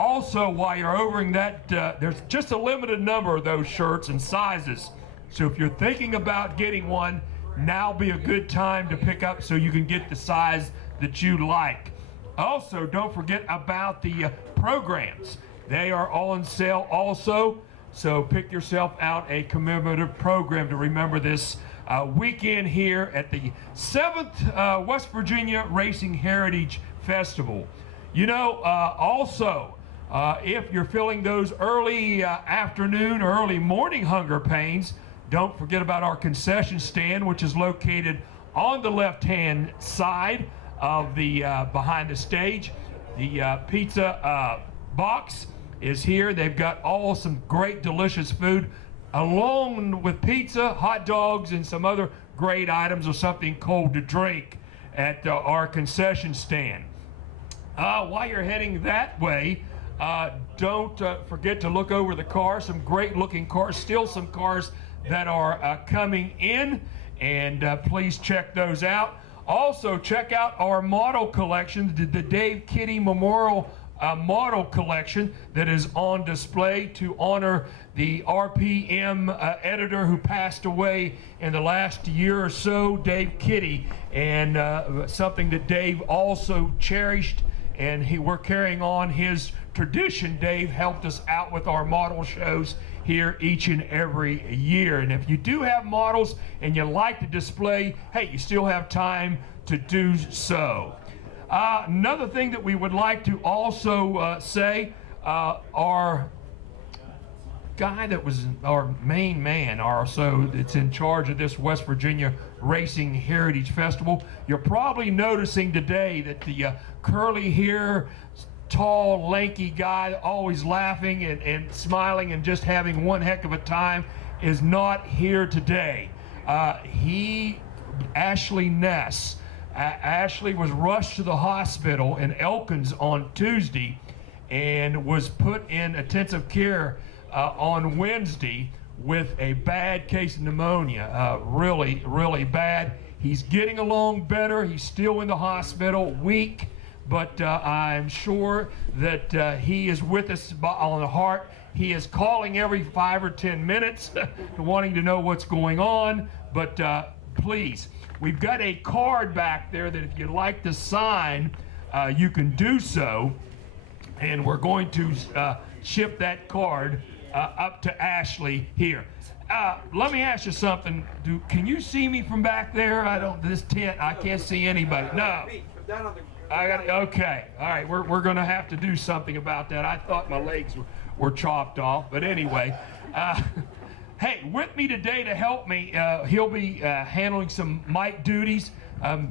Also, while you're ordering that, there's just a limited number of those shirts and sizes. So if you're thinking about getting one, now be a good time to pick up so you can get the size that you like. Also, don't forget about the programs. They are all on sale also. So pick yourself out a commemorative program to remember this weekend here at the 7th West Virginia Racing Heritage Festival. You know, also, if you're feeling those early afternoon or early morning hunger pains, don't forget about our concession stand, which is located on the left-hand side of the behind the stage. The pizza box is here. They've got some great delicious food along with pizza, hot dogs, and some other great items or something cold to drink at our concession stand. While you're heading that way, don't forget to look over the cars. Some great looking cars, still some cars that are coming in, and please check those out. Also check out our model collection, the Dave Kitty Memorial model collection that is on display to honor the RPM editor who passed away in the last year or so, Dave Kitty, and something that Dave also cherished, and we're carrying on his tradition. Dave helped us out with our model shows here each and every year. And if you do have models and you like to display, hey, you still have time to do so. Another thing that we would like to also say, our guy that was our main man, that's in charge of this West Virginia Racing Heritage Festival, you're probably noticing today that the curly hair, tall, lanky guy, always laughing and smiling and just having one heck of a time, is not here today. Ashley Ness. Ashley was rushed to the hospital in Elkins on Tuesday and was put in intensive care on Wednesday with a bad case of pneumonia, really, really bad. He's getting along better. He's still in the hospital, weak, but I'm sure that he is with us on the heart. He is calling every 5 or 10 minutes wanting to know what's going on, but please, we've got a card back there that if you'd like to sign, you can do so, and we're going to ship that card up to Ashley here. Let me ask you something. Can you see me from back there? This tent, I can't see anybody. No. Okay. All right. We're going to have to do something about that. I thought my legs were chopped off, but anyway. Hey, with me today to help me, he'll be handling some mic duties.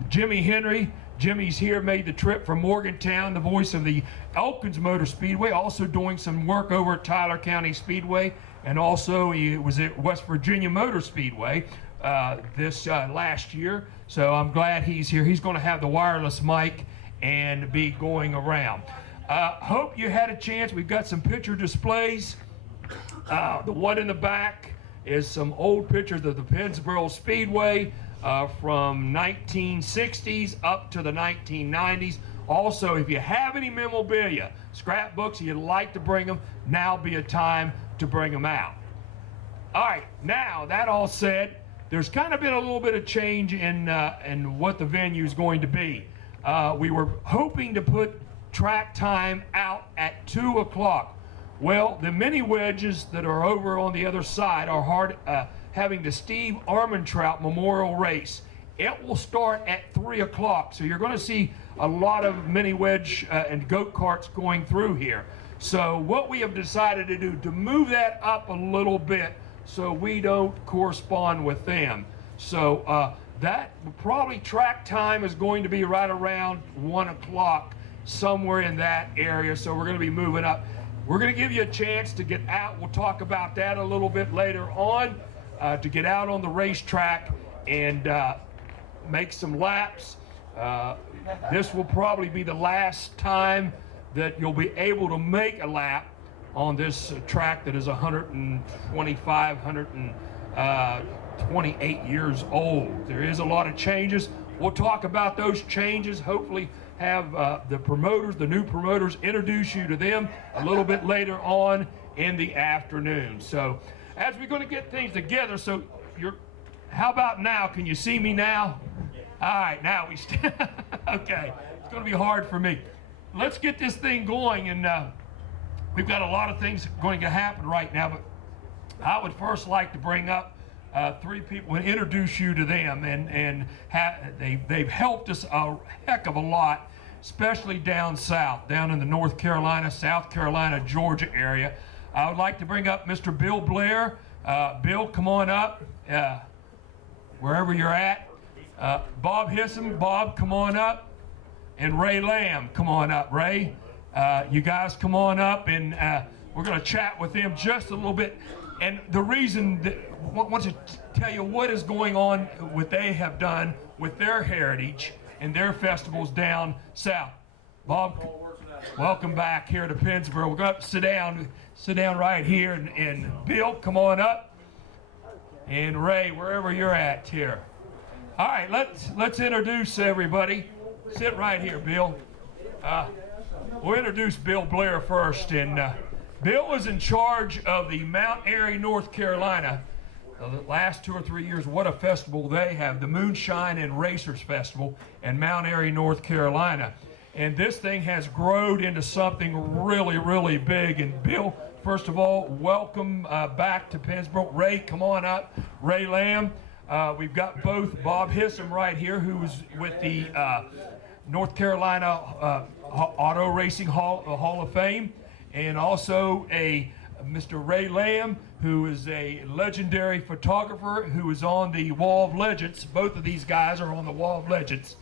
Jimmy Henry. Jimmy's here, made the trip from Morgantown, the voice of the Elkins Motor Speedway, also doing some work over at Tyler County Speedway, and also he was at West Virginia Motor Speedway this last year. So I'm glad he's here. He's going to have the wireless mic and be going around. Hope you had a chance. We've got some picture displays. The one in the back is some old pictures of the Pennsboro Speedway from 1960s up to the 1990s. Also, if you have any memorabilia, scrapbooks, you'd like to bring them, now be a time to bring them out. All right, now that all said, there's kind of been a little bit of change in what the venue is going to be. We were hoping to put track time out at 2 o'clock. Well, the mini wedges that are over on the other side are having the Steve Armentrout Memorial Race. It will start at 3 o'clock, so you're going to see a lot of mini wedge and go-karts going through here. So what we have decided to do to move that up a little bit so we don't correspond with them. So that probably track time is going to be right around 1 o'clock, somewhere in that area, so we're going to be moving up. We're going to give you a chance to get out. We'll talk about that a little bit later on, to get out on the racetrack and make some laps. This will probably be the last time that you'll be able to make a lap on this track that is 128 years old. There is a lot of changes. We'll talk about those changes, hopefully have the promoters, the new promoters, introduce you to them a little bit later on in the afternoon. So as we're going to get things together, so how about now? Can you see me now? All right, now we okay, it's going to be hard for me. Let's get this thing going, and we've got a lot of things going to happen right now, but I would first like to bring up three people and introduce you to them, and they've helped us a heck of a lot, especially down south, down in the North Carolina, South Carolina, Georgia area. I would like to bring up Mr. Bill Blair. Bill, come on up, wherever you're at. Bob Hissom, Bob, come on up. And Ray Lamb, come on up, Ray. You guys come on up, and we're going to chat with them just a little bit. And the reason that I want to tell you what is going on, what they have done with their heritage and their festivals down south. Bob, welcome back here to Pennsboro. We're going to sit down right here. And Bill, come on up. And Ray, wherever you're at here. All right, let's introduce everybody. Sit right here, Bill. We'll introduce Bill Blair first, and Bill was in charge of the Mount Airy, North Carolina, the last 2 or 3 years. What a festival they have, the Moonshine and Racers Festival in Mount Airy, North Carolina. And this thing has grown into something really, really big. And Bill, first of all, welcome back to Pennsboro. Ray, come on up. Ray Lamb. We've got both Bob Hissom right here, who was with the North Carolina Auto Racing Hall of Fame, and also Mr. Ray Lamb, who is a legendary photographer who is on the Wall of Legends. Both of these guys are on the Wall of Legends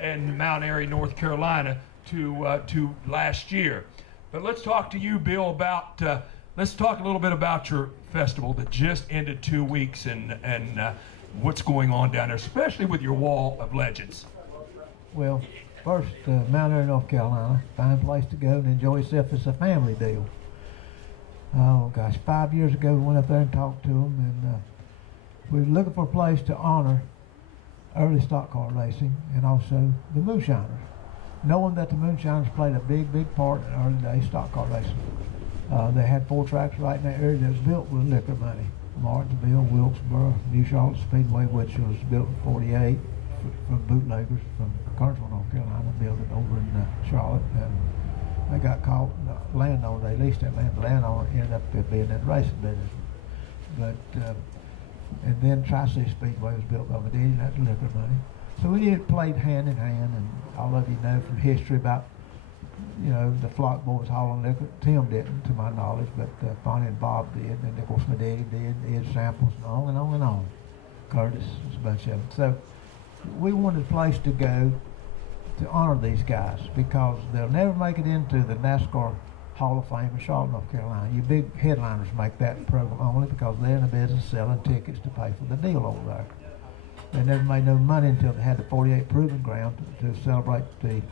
in Mount Airy, North Carolina, to last year. But let's talk to you, Bill, about let's talk a little bit about your festival that just ended 2 weeks, and what's going on down there, especially with your Wall of Legends. Well, first, Mount Airy, North Carolina, fine place to go and enjoy yourself. It's a family deal. Oh gosh, 5 years ago we went up there and talked to them, and we were looking for a place to honor early stock car racing and also the Moonshiners, knowing that the Moonshiners played a big part in early day stock car racing. They had 4 tracks right in that area that was built with liquor money. Martinsville, Wilkesboro, New Charlotte Speedway, which was built in '48 from bootleggers from Cartersville, North Carolina, built it over in Charlotte, and they got caught. The landowner, they leased that land. The landowner ended up being in the racing business. But and then Tri-City Speedway was built over there, and that's liquor money. So we played hand in hand, and all of you know from history about, you know, the flock boys hauling liquor. Tim didn't, to my knowledge, but Bonnie and Bob did, and of course my daddy did, Ed Samples, and on and on and on. Curtis, there's a bunch of them. So we wanted a place to go to honor these guys, because they'll never make it into the NASCAR Hall of Fame in Charlotte, North Carolina. You big headliners make that program only because they're in the business selling tickets to pay for the deal over there. They never made no money until they had the 48 Proving Ground to celebrate the,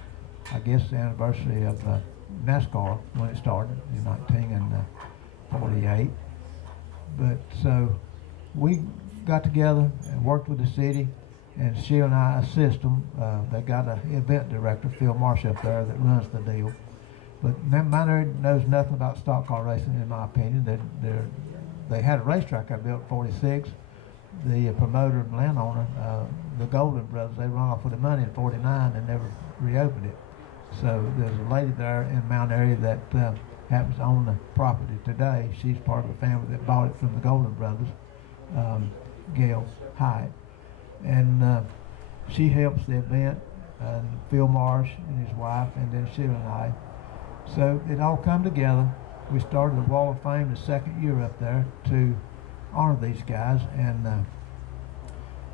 I guess, the anniversary of NASCAR when it started in 1948. But so we got together and worked with the city, and she and I assist them. They got an event director, Phil Marsh, up there that runs the deal. But Mount Airy knows nothing about stock car racing, in my opinion. They had a racetrack I built in '46. The promoter and landowner, the Golden brothers, they run off with the money in '49 and never reopened it. So there's a lady there in Mount Airy that happens to own the property today. She's part of the family that bought it from the Golden brothers, Gail Hyatt. And she helps the event, and Phil Marsh and his wife, and then Sheila and I. So it all come together. We started the Wall of Fame the second year up there to honor these guys, and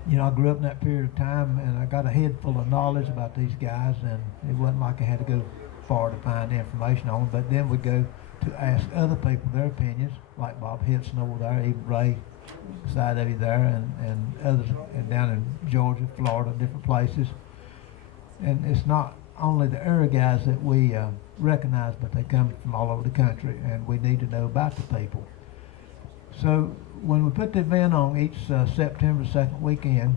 you know, I grew up in that period of time, and I got a head full of knowledge about these guys, and it wasn't like I had to go far to find information on them. But then we go to ask other people their opinions, like Bob Hitson over there, even Ray side of you there, and others, and down in Georgia, Florida, different places. And it's not only the area guys that we recognize, but they come from all over the country, and we need to know about the people. So when we put the event on each September 2nd weekend,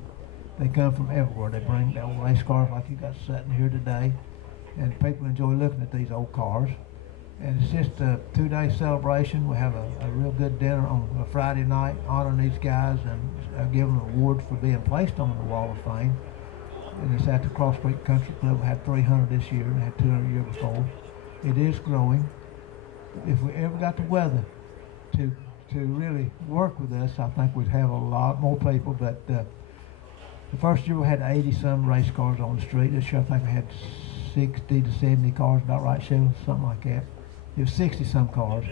they come from everywhere. They bring their race cars like you got sitting here today. and people enjoy looking at these old cars. And it's just a 2-day celebration. We have a real good dinner on a Friday night honoring these guys and give them an award for being placed on the Wall of Fame. And it's at the Cross Creek Country Club. We had 300 this year, and we had 200 the year before. It is growing. If we ever got the weather to really work with us, I think we'd have a lot more people. But the first year we had 80-some race cars on the street. This year I think we had 60 to 70 cars, about right, Sheila? Something like that. It was 60-some cars.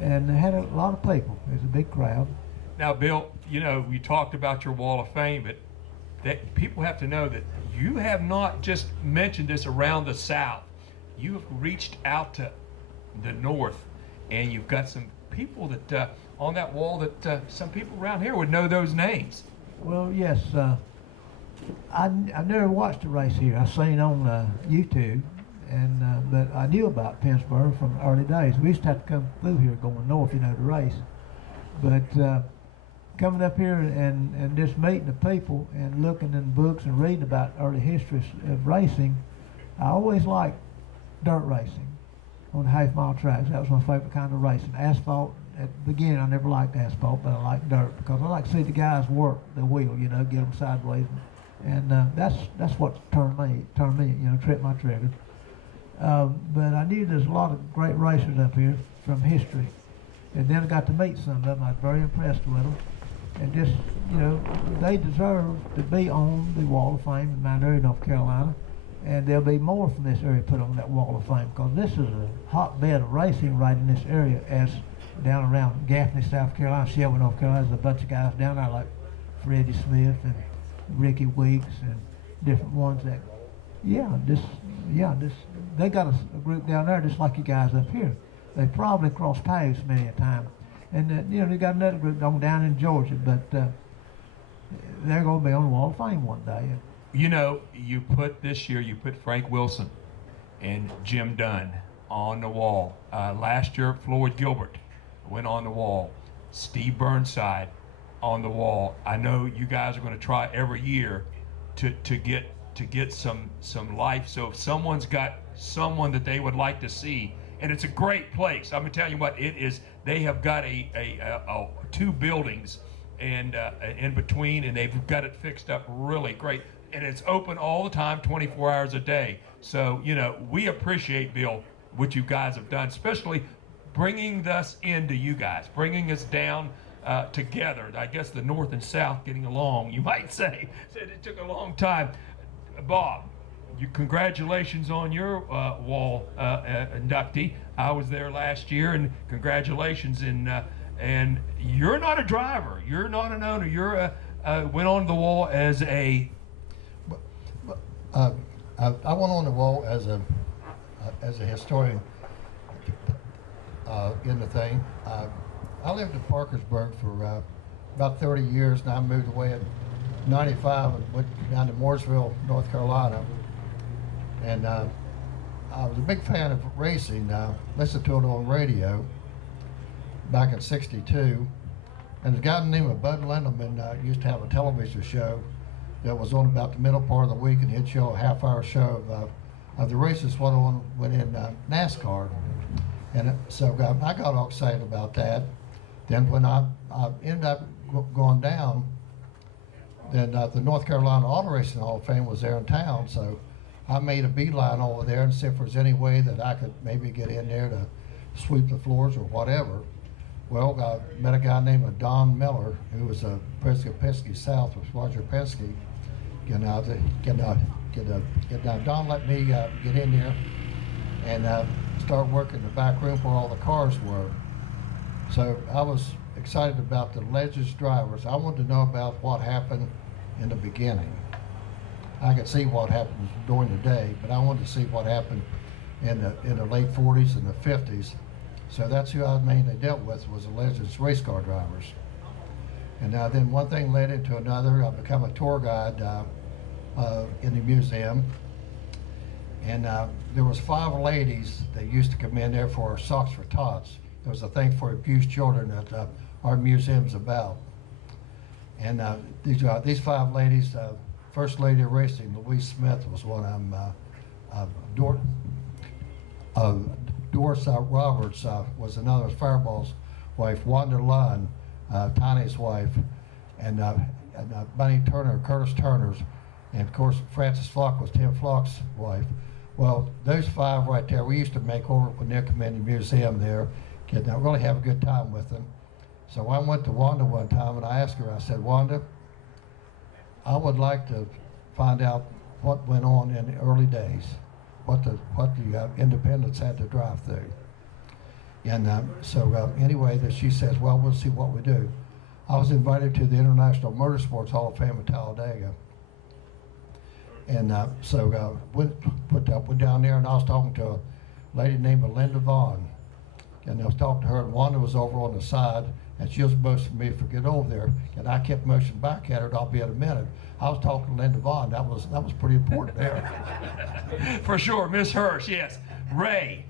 And they had a lot of people. It was a big crowd. Now, Bill, you know, we talked about your Wall of Fame, but that people have to know that you have not just mentioned this around the South. You have reached out to the North, and you've got some people that on that wall that some people around here would know those names. Well, yes. I never watched the race here. I seen on YouTube, and but I knew about Pennsboro from the early days. We used to have to come through here going north, you know, to race. But coming up here and just meeting the people and looking in books and reading about early histories of racing, I always liked dirt racing on half-mile tracks. That was my favorite kind of racing. Asphalt, at the beginning I never liked asphalt, but I liked dirt because I like to see the guys work the wheel, you know, get them sideways. And that's what turned me, you know, tripped my trigger. But I knew there's a lot of great racers up here from history. And then I got to meet some of them. I was very impressed with them. And just, you know, they deserve to be on the Wall of Fame in Mount Airy, North Carolina. And there'll be more from this area put on that Wall of Fame because this is a hotbed of racing right in this area, as down around Gaffney, South Carolina, Shelby, North Carolina. There's a bunch of guys down there like Freddie Smith and Ricky Weeks and different ones that, they got a group down there just like you guys up here. They probably crossed paths many a time. And, you know, they got another group down in Georgia, but they're going to be on the Wall of Fame one day. You know, this year you put Frank Wilson and Jim Dunn on the wall. Last year, Floyd Gilbert went on the wall. Steve Burnside on the wall. I know you guys are going to try every year to get some life. So if someone's got someone that they would like to see, and it's a great place. I'm gonna tell you what it is. They have got a 2 buildings and in between, and they've got it fixed up really great. And it's open all the time, 24 hours a day. So, you know, we appreciate, Bill, what you guys have done, especially bringing us into you guys, bringing us down together. I guess the North and South getting along, you might say. Said it took a long time. Bob, congratulations on your wall inductee. I was there last year, and congratulations. And you're not a driver. You're not an owner. You're went on the wall as a... I went on the wall as a historian in the thing. I lived in Parkersburg for about 30 years, and I moved away at 95 and went down to Mooresville, North Carolina. And I was a big fan of racing. Listened to it on radio back in '62. And a guy named Bud Lindeman used to have a television show that was on about the middle part of the week, and he'd show a half-hour show of the races went in NASCAR. And so I got all excited about that. Then when I ended up going down, then the North Carolina Auto Racing Hall of Fame was there in town, so I made a beeline over there and see if there's any way that I could maybe get in there to sweep the floors or whatever. Well, I met a guy named Don Miller, who was a president of Penske South with Roger Penske. Don let me get in there and start working the back room where all the cars were. So I was excited about the Legends drivers. I wanted to know about what happened in the beginning. I could see what happened during the day, but I wanted to see what happened in the late 40s and the 50s. So that's who I mainly dealt with, was the Legends race car drivers. And then one thing led into another. I became a tour guide in the museum. And there was 5 ladies that used to come in there for Socks for Tots. There was a thing for abused children that our museum's about. And these 5 ladies, First Lady of Racing, Louise Smith, was one of them. Doris Roberts was another Fireball's wife. Wanda Lunn, Tiny's wife, and Bunny Turner, Curtis Turner's, and of course Frances Flock was Tim Flock's wife. Well, those 5 right there, we used to make over when they come in the museum there, and I really have a good time with them. So I went to Wanda one time and I asked her, I said, Wanda, I would like to find out what went on in the early days, what the independents had to drive through. And anyway, she says, well, we'll see what we do. I was invited to the International Motorsports Hall of Fame in Talladega. And went down there and I was talking to a lady named Linda Vaughn. And I was talking to her, and Wanda was over on the side, and she was motioning me to get over there. And I kept motioning back at her, and I'll be in a minute. I was talking to Linda Vaughn. That was pretty important there. For sure, Miss Hirsch, yes. Ray,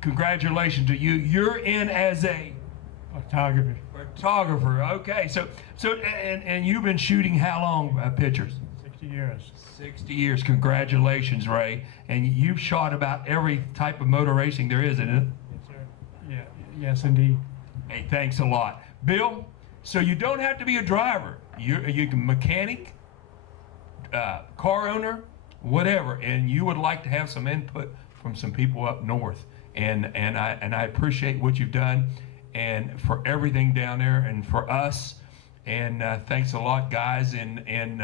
congratulations to you. You're in as a Photographer. photographer. Okay, so and you've been shooting how long, pictures? 60 years. 60 years. Congratulations, Ray. And you've shot about every type of motor racing there is, isn't it? Yes, sir. Yeah, yes, indeed. Hey, thanks a lot. Bill, so you don't have to be a driver. You can mechanic, car owner, whatever, and you would like to have some input from some people up north. And I appreciate what you've done and for everything down there and for us. And thanks a lot, guys. And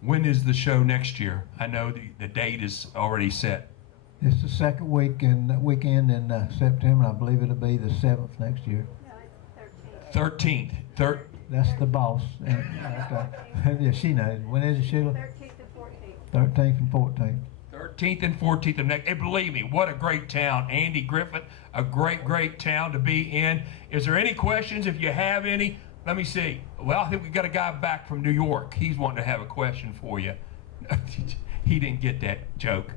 when is the show next year? I know the date is already set. It's the second weekend in September. I believe it'll be the 7th next year. No, it's 13th. 13th. That's the boss. And, yeah, she knows. When is it, Sheila? 13th and 14th. 13th and 14th. 13th and 14th of next. And believe me, what a great town. Andy Griffith, a great town to be in. Is there any questions? If you have any, let me see. Well, I think we got a guy back from New York. He's wanting to have a question for you. He didn't get that joke.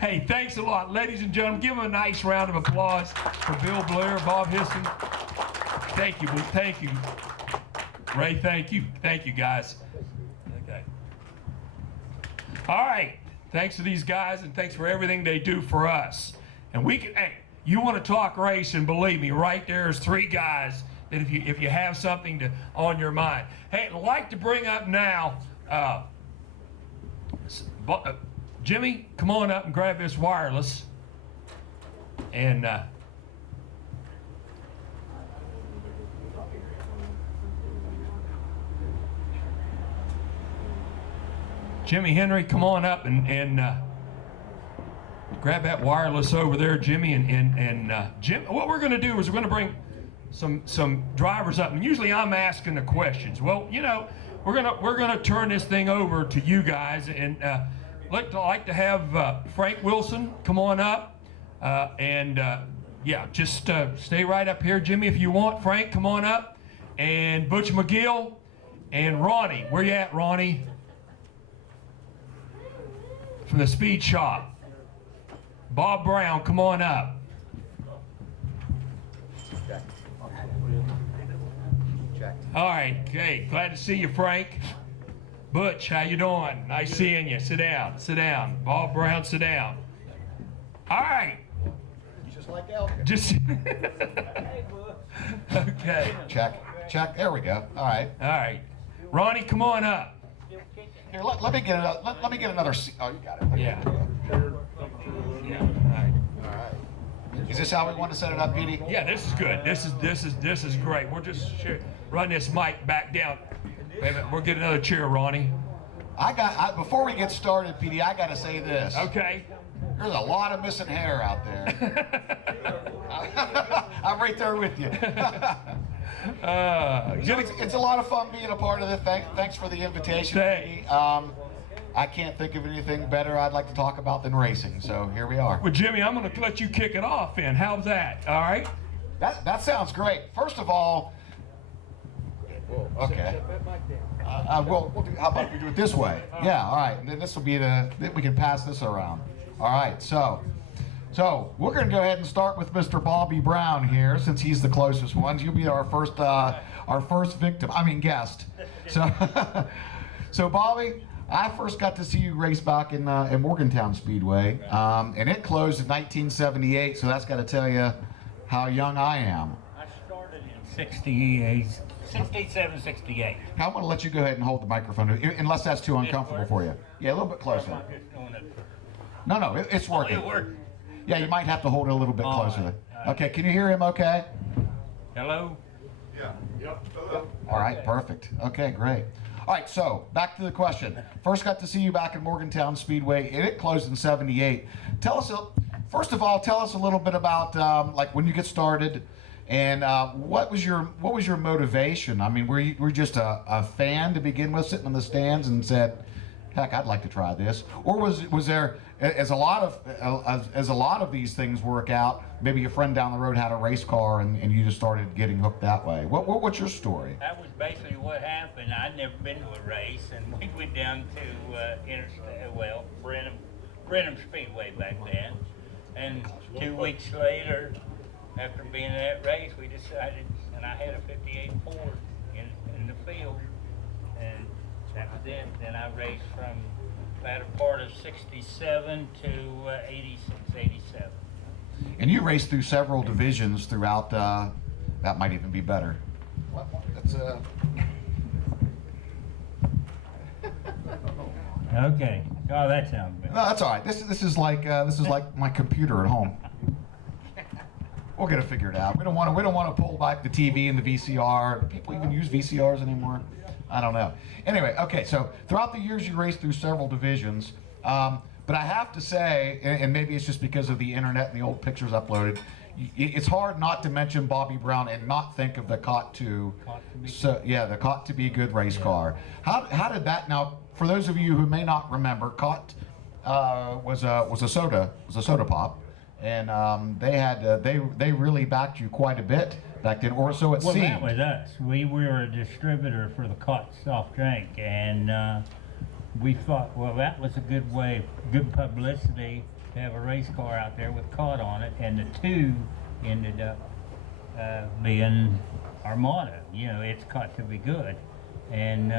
Hey, thanks a lot. Ladies and gentlemen, give him a nice round of applause for Bill Blair, Bob Histon. Thank you. Thank you. Ray, thank you. Thank you, guys. Okay. All right. Thanks to these guys, and thanks for everything they do for us. And we can, hey, you want to talk racing, believe me, right there's 3 guys that if you have something on your mind. Hey, I'd like to bring up now, Jimmy, come on up and grab this wireless. And Jimmy Henry, come on up and grab that wireless over there, Jimmy. And Jim, what we're going to do is we're going to bring some drivers up, and usually I'm asking the questions. Well, you know, we're gonna turn this thing over to you guys, and like to have Frank Wilson come on up, yeah, just stay right up here, Jimmy, if you want. Frank, come on up, and Butch McGill, and Ronnie. Where you at, Ronnie? From the Speed Shop. Bob Brown, come on up. All right, okay, glad to see you, Frank. Butch, how you doing? Nice seeing you. Sit down. Bob Brown, sit down. All right. Just like Elkin. Just okay. Check. There we go. All right. Ronnie, come on up. Here, let me get another seat. Oh, you got it. Yeah. All right. Is this how we want to set it up, Petey? Yeah, this is good. This is great. We'll just run this mic back down. Wait a minute, we'll get another chair, Ronnie. Before we get started, Petey, I got to say this. Okay. There's a lot of missing hair out there. I'm right there with you. It's a lot of fun being a part of it. Thanks for the invitation, Petey. I can't think of anything better I'd like to talk about than racing, so here we are. Well, Jimmy, I'm going to let you kick it off then. How's that? All right? That sounds great. First of all, okay. How about we do it this way? Yeah, all right. And then this will be we can pass this around. All right, so we're going to go ahead and start with Mr. Bobby Brown here, since he's the closest one. You'll be our first guest. So Bobby, I first got to see you race back in Morgantown Speedway, and it closed in 1978, so that's got to tell you how young I am. I started in 68, 67, 68. I'm going to let you go ahead and hold the microphone, unless that's too uncomfortable for you. Yeah, a little bit closer. I'm just doing it. No, it's working. It worked. Yeah, you might have to hold it a little bit All closer. right. Okay, can you hear him okay? Hello? All right, perfect. Okay, great. All right, so back to the question. First got to see you back at Morgantown Speedway, and it closed in '78. Tell us, first of all, tell us a little bit about like when you get started, and what was your motivation? I mean, were you just a fan to begin with, sitting in the stands and said, "Heck, I'd like to try this," or was there, as a lot of these things work out, maybe your friend down the road had a race car and you just started getting hooked that way? What's your story? That was basically what happened. I'd never been to a race, and we went down to Brenham Speedway back then. And 2 weeks later, after being at that race, we decided, and I had a 58 Ford in the field, and that was it. Then I raced from latter part of 67 to 86, 87. And you raced through several divisions throughout. That might even be better. That's Okay. Oh, that sounds better. No, that's all right. This is like my computer at home. We'll get it figured out. We don't want to pull back the TV and the VCR. Do people even use VCRs anymore? I don't know. Anyway, okay. So throughout the years, you raced through several divisions. But I have to say, and maybe it's just because of the internet and the old pictures uploaded, it's hard not to mention Bobby Brown and not think of the Cot 2. So yeah, the Cot to be good race car. How did that? Now, for those of you who may not remember, Cot was a soda pop, and they really backed you quite a bit back then, or so it seemed. Well, that was us. We were a distributor for the Cot soft drink, and we thought, well, that was a good way, good publicity to have a race car out there with Cot on it, and the 2 ended up being our motto. You know, it's Cot to be good. And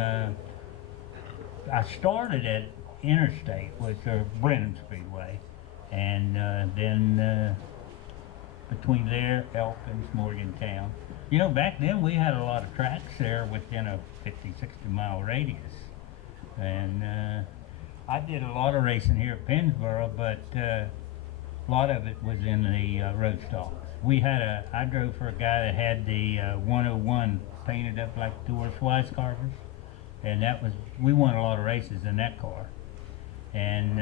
I started at Interstate with Brenham Speedway, and then between there, Elkins, Morgantown. You know, back then we had a lot of tracks there within a 50, 60 mile radius. And I did a lot of racing here at Pennsboro, but a lot of it was in the road stalls. I drove for a guy that had the 101 painted up like Doris Wise carvers, and we won a lot of races in that car. And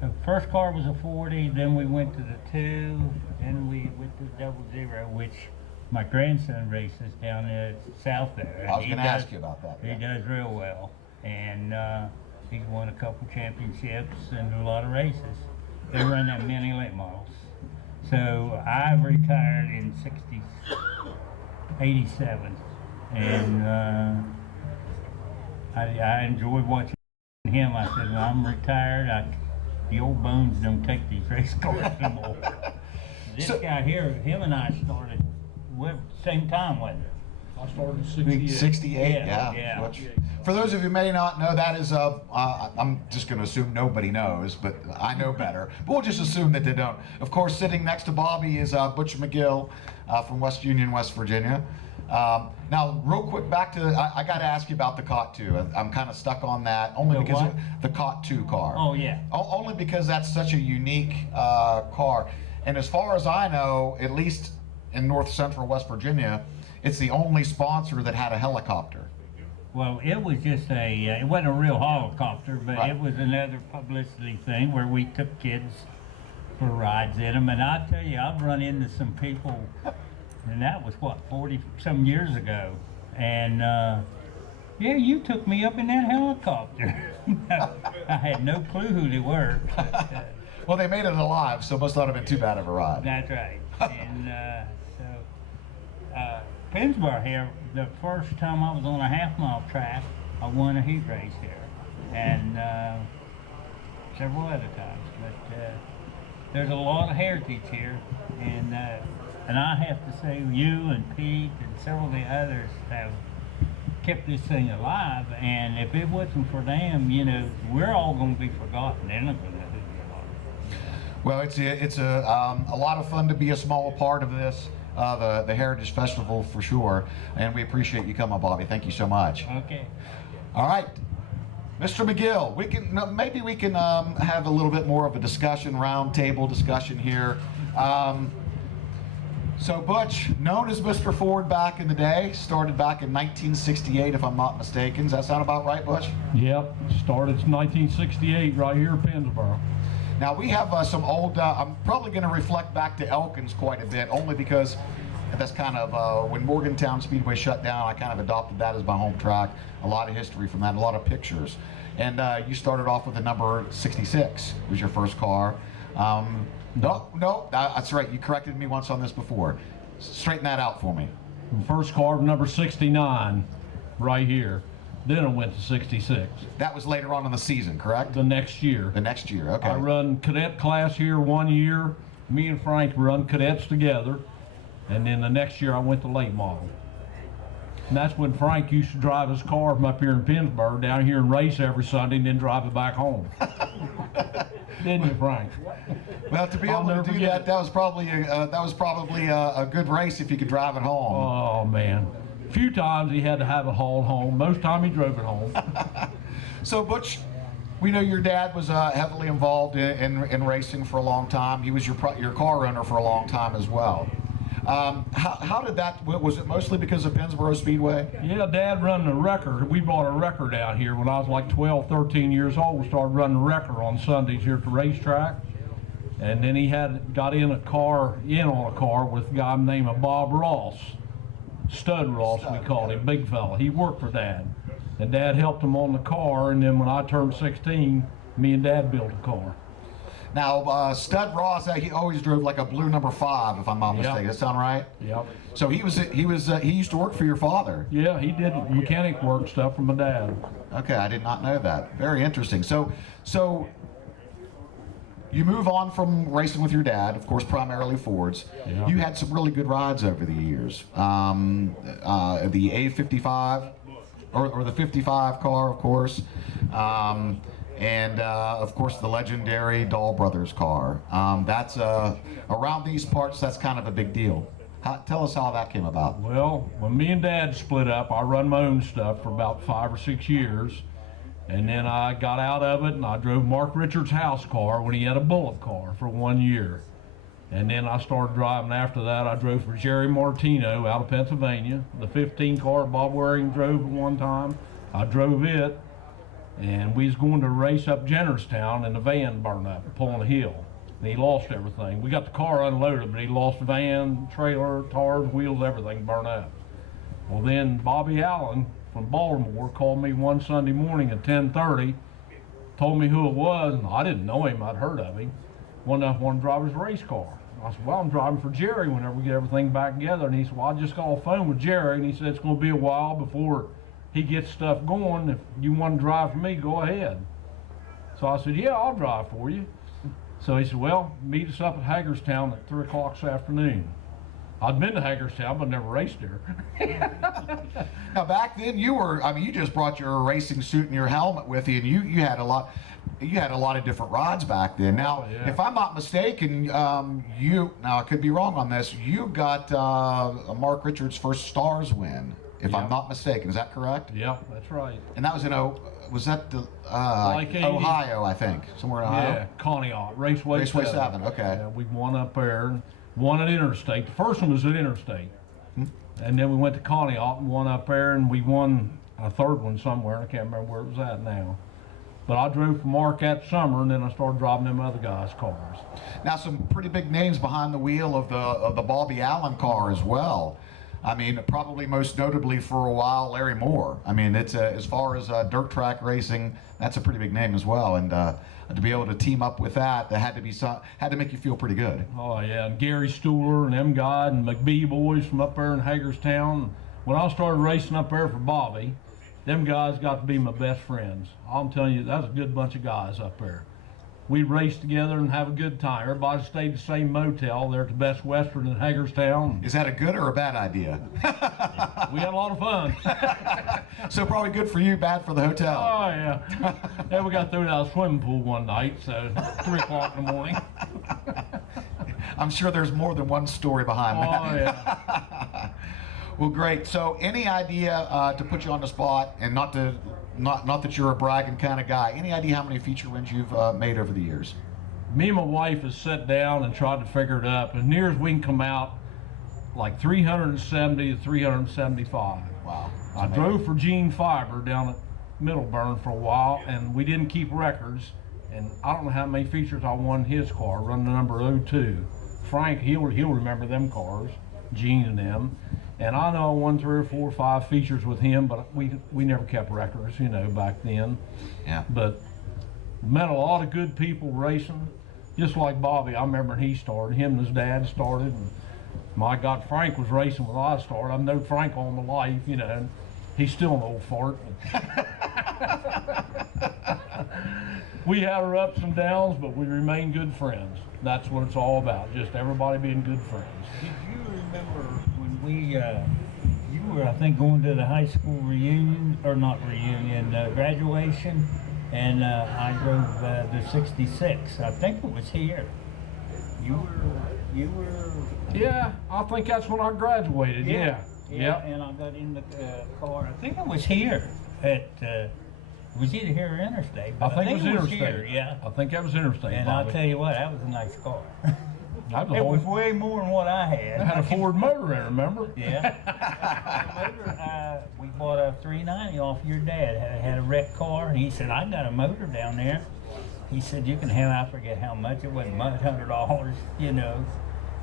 the first car was a 40, then we went to the 2, then we went to 00, which my grandson races down south there. I was going to ask you about that. He does real well, and he's won a couple championships and a lot of races. They run that many late models. So I retired in 87, and I enjoyed watching him. I said, well, I'm retired. The old bones don't take these race cars anymore. This guy here, him and I started same time, wasn't it? I started in 68. 68, Yeah, yeah. yeah. Which, for those of you who may not know, that is I'm just going to assume nobody knows, but I know better. But we'll just assume that they don't. Of course, sitting next to Bobby is Butch McGill from West Union, West Virginia. Now, real quick, back to, I got to ask you about the Cot 2. I'm kind of stuck on that, only The because what? of the Cot 2 car. Oh, yeah. Only because that's such a unique car. And as far as I know, at least in north central West Virginia, it's the only sponsor that had a helicopter. Well, it was just it wasn't a real helicopter, but Right. it was another publicity thing where we took kids for rides in them. And I tell you, I've run into some people, and that was what, 40 some years ago. And yeah, you took me up in that helicopter. I had no clue who they were. But, Well, they made it alive, so it must not have been too bad of a ride. that's right. And Pennsboro here, the first time I was on a half-mile track, I won a heat race here, and several other times. But there's a lot of heritage here, and I have to say, you and Pete and several of the others have kept this thing alive, and if it wasn't for them, you know, we're all going to be forgotten. They're not going to do a lot. Well, it's a lot of fun to be a small part of this, the Heritage Festival for sure, and we appreciate you coming, Bobby. Thank you so much. Okay. All right, Mr. McGill, maybe we can have a little bit more of a discussion, round table discussion here. So Butch, known as Mr. Ford back in the day, started back in 1968, if I'm not mistaken. Does that sound about right, Butch? Yep, started in 1968 right here in Pennsboro. Now we have some old, I'm probably going to reflect back to Elkins quite a bit, only because that's kind of, when Morgantown Speedway shut down, I kind of adopted that as my home track. A lot of history from that, a lot of pictures. And you started off with the number 66, was your first car. No, that's right, you corrected me once on this before. Straighten that out for me. First car number 69 right here. Then I went to 66. That was later on in the season, correct? The next year. The next year, okay. I run cadet class here 1 year. Me and Frank run cadets together. And then the next year I went to late model. And that's when Frank used to drive his car from up here in Pennsboro down here and race every Sunday and then drive it back home. Didn't you, Frank? Well, to be able to do that, that was probably a good race if you could drive it home. Oh man, a few times he had to have it hauled home. Most time he drove it home. So Butch, we know your dad was heavily involved in racing for a long time. He was your car owner for a long time as well. How did that? Was it mostly because of Pennsboro Speedway? Yeah, Dad run the wrecker. We bought a wrecker out here when I was like 12, 13 years old. We started running the wrecker on Sundays here at the racetrack. And then he got on a car with a guy named Bob Ross. Stud Ross, we called him, big fella. He worked for Dad. And Dad helped him on the car, and then when I turned 16, me and Dad built a car. Now, Stud Ross, he always drove like a blue number 5, if I'm not mistaken. Does that sound right? Yep. So he used to work for your father. Yeah, he did mechanic work stuff for my dad. Okay, I did not know that. Very interesting. So you move on from racing with your dad, of course, primarily Fords. Yeah. You had some really good rides over the years. The A55, or the 55 car, of course. And of course the legendary Dahl Brothers car. That's around these parts, that's kind of a big deal. Tell us how that came about. Well, when me and Dad split up, I run my own stuff for about 5 or 6 years. And then I got out of it and I drove Mark Richards' house car when he had a Bullet car for 1 year. And then I started driving after that. I drove for Jerry Martino out of Pennsylvania. The 15 car Bob Waring drove at one time. I drove it. And we was going to race up Jennerstown and the van burned up, pulling a hill. And he lost everything. We got the car unloaded, but he lost the van, trailer, tires, wheels, everything burned up. Well then Bobby Allen from Baltimore called me one Sunday morning at 10:30, told me who it was, and I didn't know him, I'd heard of him. Wanted to drive his race car. I said, well, I'm driving for Jerry whenever we get everything back together. And he said, well, I just got off the phone with Jerry, and he said it's going to be a while before he gets stuff going. If you want to drive for me, go ahead. So I said, yeah, I'll drive for you. So he said, well, meet us up at Hagerstown at 3 o'clock this afternoon. I'd been to Hagerstown, but never raced there. Now back then you just brought your racing suit and your helmet with you, and you had a lot of different rods back then. Now, yeah. If I'm not mistaken, now I could be wrong on this, you got Mark Richards' first Stars win. If I'm not mistaken, is that correct? Yeah, that's right. And that was was that the Like Ohio, I think, somewhere in Ohio? Yeah, Conneaut, Raceway 7. Okay. Yeah, we won up there, and won at Interstate. The first one was at Interstate. And then we went to Conneaut and won up there, and we won a third one somewhere. I can't remember where it was at now. But I drove for Mark that summer, and then I started driving them other guys' cars. Now some pretty big names behind the wheel of the Bobby Allen car as well. I mean, probably most notably for a while, Larry Moore. I mean, it's as far as dirt track racing, that's a pretty big name as well. And to be able to team up with that had to make you feel pretty good. Oh yeah, and Gary Stuhler and them guys and McBee boys from up there in Hagerstown. When I started racing up there for Bobby, them guys got to be my best friends. I'm telling you, that's a good bunch of guys up there. we race together and have a good time. Everybody stayed the same motel there at the Best Western in Hagerstown. Is that a good or a bad idea? We had a lot of fun. So probably good for you, bad for the hotel. Oh yeah. Then we got thrown out of the swimming pool one night, so 3 o'clock in the morning. I'm sure there's more than one story behind that. Oh yeah. Well, great. So, any idea to put you on the spot, and not that you're a bragging kind of guy. Any idea how many feature wins you've made over the years? Me and my wife has sat down and tried to figure it up. As near as we can come out, like 370 to 375. Wow. I drove for Gene Fiber down at Middleburn for a while, and we didn't keep records. And I don't know how many features I won his car, running the number 02. Frank, he'll remember them cars, Gene and them. And I know I won 3 or 4 or 5 features with him, but we never kept records, you know, back then. Yeah. But met a lot of good people racing, just like Bobby. I remember when he started, him and his dad started. And my God, Frank was racing when I started. I've known Frank all my life, you know, and he's still an old fart. We had our ups and downs, but we remain good friends. That's what it's all about, just everybody being good friends. Did you remember when you were, I think, going to the high school reunion, or not reunion, graduation, and I drove the 66. I think it was here. You were. Yeah, I think that's when I graduated, yeah. Yeah, and I got in the car. I think it was here at, it was either here or Interstate. I But think it was Interstate. Here, yeah. I think that was Interstate, And Bobby. I'll tell you what, that was a nice car. That was a It was whole, way more than what I had. it had a Ford motor in it, remember? Yeah. I remember we bought a 390 off your dad. Had a wrecked car, and he said, I got a motor down there. He said, you can have, I forget how much, it wasn't much, $100, you know.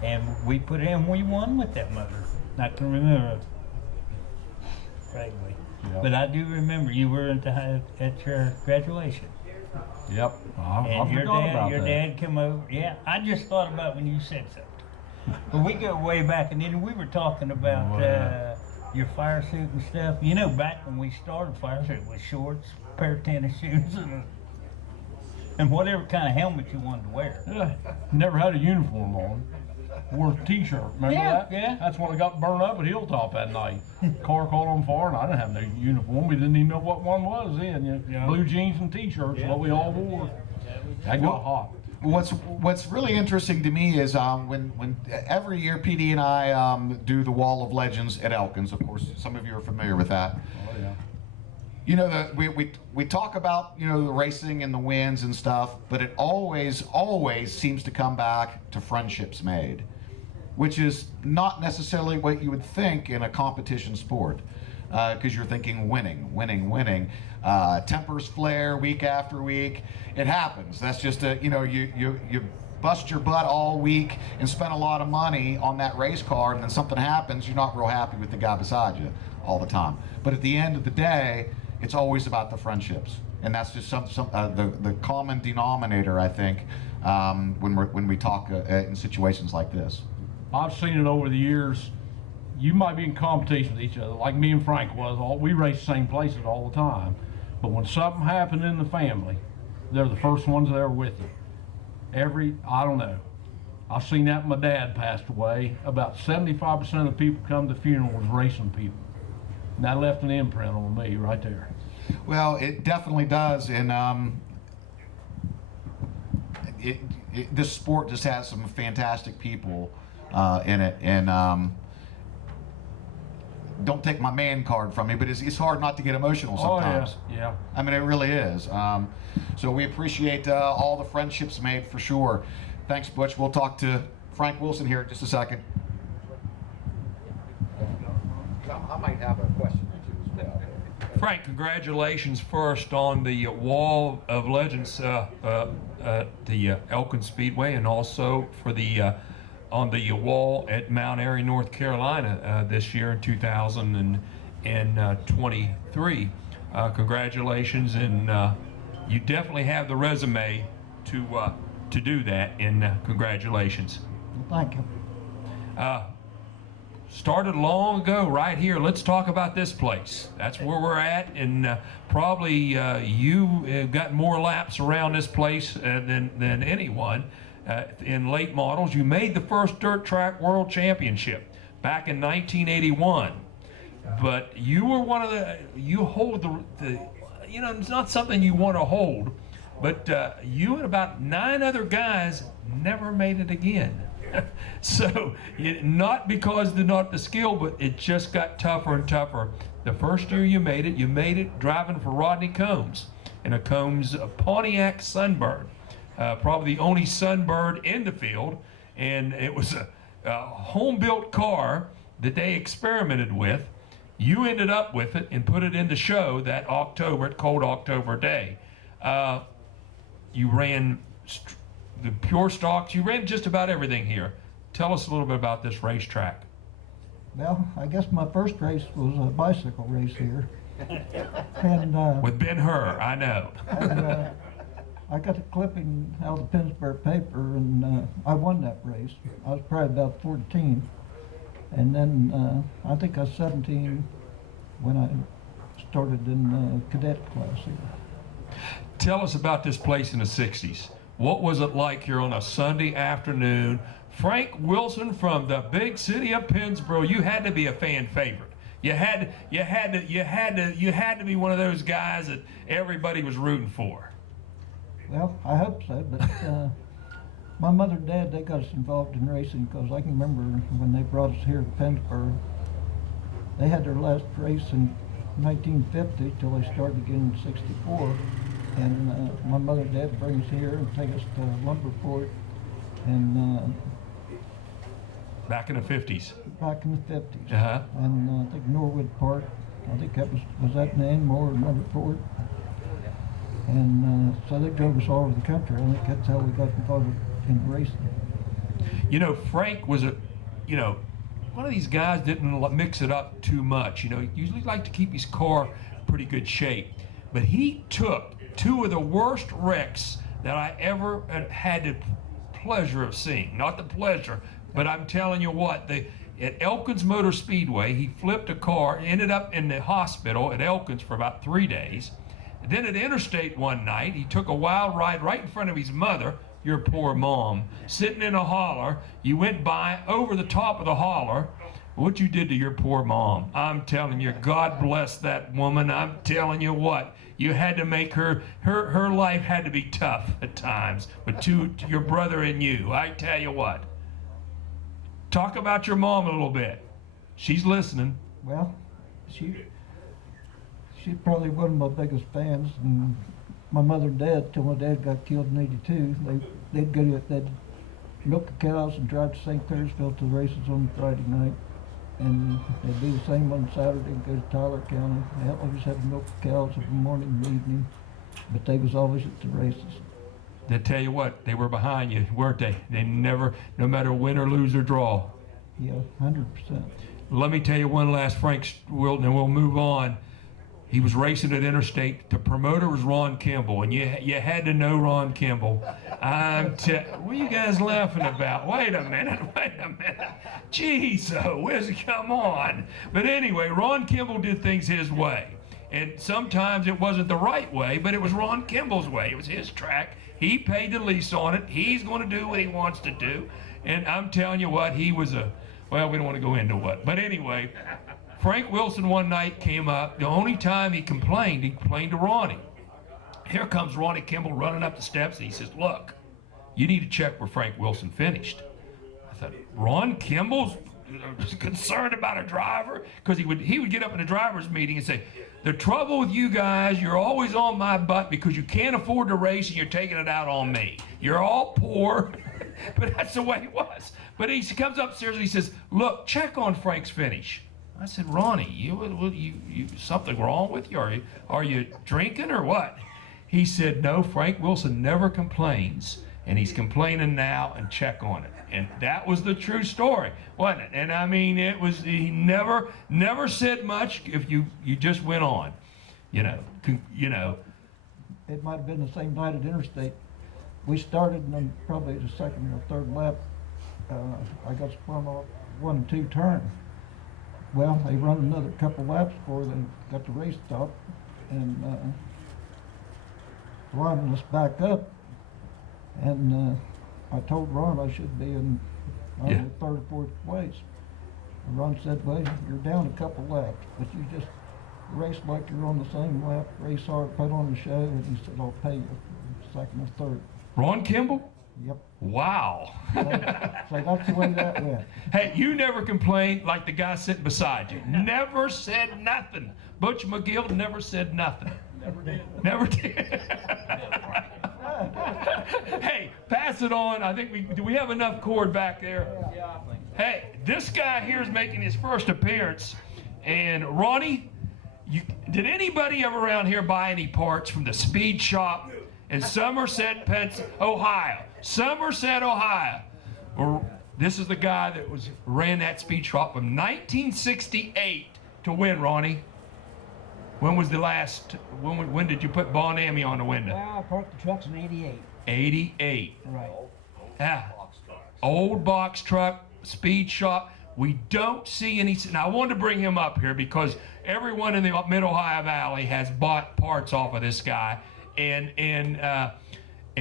And we put in, we won with that motor. I can remember vaguely. Yep. But I do remember you were at your graduation. Yep, I And your forgot about dad, that. came over. Yeah, I just thought about when you said something. But we go way back, and then we were talking about Oh, yeah. your fire suit and stuff. You know, back when we started, fire suit was shorts, pair of tennis shoes, and whatever kind of helmet you wanted to wear. Yeah, never had a uniform on. Wore a t-shirt, remember Yeah, that? yeah. That's when I got burned up at Hilltop that night. Car caught on fire and I didn't have no uniform. We didn't even know what one was then. You know, Yeah. Blue jeans and t-shirts, what we all wore. That got hot. What's really interesting to me is when every year PD and I do the Wall of Legends at Elkins. Of course, some of you are familiar with that. Oh yeah. You know, we talk about, you know, the racing and the wins and stuff, but it always seems to come back to friendships made, which is not necessarily what you would think in a competition sport, because you're thinking winning. Tempers flare week after week. It happens. That's just you bust your butt all week and spend a lot of money on that race car, and then something happens. You're not real happy with the guy beside you all the time. But at the end of the day, it's always about the friendships, and that's just the common denominator, I think, when we talk in situations like this. I've seen it over the years. You might be in competition with each other, like me and Frank was. We race the same places all the time. But when something happened in the family, they're the first ones there with you. I don't know. I've seen that when my dad passed away. About 75% of the people come to the funeral was racing people. And that left an imprint on me right there. Well, it definitely does, and this sport just has some fantastic people in it, and don't take my man card from me, but it's hard not to get emotional sometimes. Oh, yeah. I mean, it really is. So we appreciate all the friendships made for sure. Thanks, Butch. We'll talk to Frank Wilson here in just a second. I might have a question or two as well. Frank, congratulations first on the Wall of Legends the Elkins Speedway, and also for the on the wall at Mount Airy, North Carolina this year in 2023. Congratulations, and you definitely have the resume to do that, and congratulations. Thank you. started long ago right here. Let's talk about this place. That's where we're at, and probably you got more laps around this place than anyone in late models. You made the first dirt track world championship back in 1981, but you were one of you hold the you know, it's not something you want to hold, but you and about 9 other guys never made it again. So, not because not the skill, but it just got tougher and tougher. The first year you made it driving for Rodney Combs in a Combs Pontiac Sunbird, probably the only Sunbird in the field, and it was a home-built car that they experimented with. You ended up with it and put it in the show that October, cold October day. You ran the pure stocks. You ran just about everything here. Tell us a little bit about this racetrack. Well, I guess my first race was a bicycle race here. And With Ben Hur, I know. and, I got a clipping out of the Pennsboro paper, and I won that race. I was probably about 14. And then I think I was 17 when I started in cadet class here. Tell us about this place in the 60s. What was it like here on a Sunday afternoon? Frank Wilson from the big city of Pennsboro. You had to be a fan favorite. You had to be one of those guys that everybody was rooting for. Well, I hope so, but my mother and dad, they got us involved in racing because I can remember when they brought us here to Pennsboro. They had their last race in 1950 till they started again in 64. And my mother and dad bring us here and take us to Lumberport and Back in the 50s. back in the 50s. Uh-huh. And I think Norwood Park, I think that was that name, or Lumberport. And so they drove us all over the country. I think that's how we got involved in racing. You know, Frank was one of these guys didn't mix it up too much. You know, he usually liked to keep his car pretty good shape. But he took 2 of the worst wrecks that I ever had the pleasure of seeing. Not the pleasure, but I'm telling you what, at Elkins Motor Speedway, he flipped a car, ended up in the hospital at Elkins for about 3 days. Then at Interstate one night, he took a wild ride right in front of his mother, your poor mom, sitting in a holler. You went by over the top of the holler. What you did to your poor mom, I'm telling you, God bless that woman. I'm telling you what, you had to make her life had to be tough at times, but to your brother and you, I tell you what. Talk about your mom a little bit. She's listening. Well, she's probably one of my biggest fans. And my mother and dad, till my dad got killed in '82, they'd milk the cows and drive to St. Clairsville to the races on Friday night. And they'd do the same on Saturday and go to Tyler County. They always had to milk the cows every morning and evening, but they was always at the races. They tell you what, they were behind you, weren't they? They never, no matter win or lose or draw. Yeah, 100%. Let me tell you one last Frank Wilton, and we'll move on. He was racing at Interstate. The promoter was Ron Kimball, and you had to know Ron Kimball. What are you guys laughing about? Wait a minute. Jeez, come on. But anyway, Ron Kimball did things his way. And sometimes it wasn't the right way, but it was Ron Kimball's way. It was his track. He paid the lease on it. He's going to do what he wants to do. And I'm telling you what, he was well, we don't want to go into what. But anyway, Frank Wilson one night came up. The only time he complained to Ronnie. Here comes Ronnie Kimball running up the steps, and he says, look, you need to check where Frank Wilson finished. I thought, Ron Kimball's concerned about a driver? Because he would get up in a driver's meeting and say, the trouble with you guys, you're always on my butt because you can't afford to race and you're taking it out on me. You're all poor, but that's the way it was. But he comes upstairs and he says, look, check on Frank's finish. I said, Ronnie, you something wrong with you? Are you drinking or what? He said, no, Frank Wilson never complains, and he's complaining now, and check on it. And that was the true story, wasn't it? And I mean, he never said much if you just went on, you know. It might have been the same night at Interstate. We started, and then probably the second or third lap, I got spun off 1 and 2 turn. well, they run another couple laps before they got the race stopped, and Ron, let's back up. And I told Ron I should be in Yeah. the third or fourth place. And Ron said, well, you're down a couple laps, but you just race like you're on the same lap, race hard, put on the show, and he said, I'll pay you second or third. Ron Kimball? Yep. Wow. So that's the way that went. Hey, you never complained like the guy sitting beside you. Never said nothing. Butch McGill never said nothing. Never did. Never did. Hey, pass it on. I think do we have enough cord back there? Yeah, I think so. Hey, this guy here is making his first appearance. And Ronnie, did anybody ever around here buy any parts from the speed shop in Somerset, Ohio? Somerset, Ohio. Well, this is the guy that ran that speed shop from 1968 to win, Ronnie. When was the last, when did you put Bon Ami on the window? Well, I parked the trucks in 88. 88. Right. Yeah. Old box truck, speed shop. We don't see any, now I wanted to bring him up here because everyone in the Mid-Ohio Valley has bought parts off of this guy, and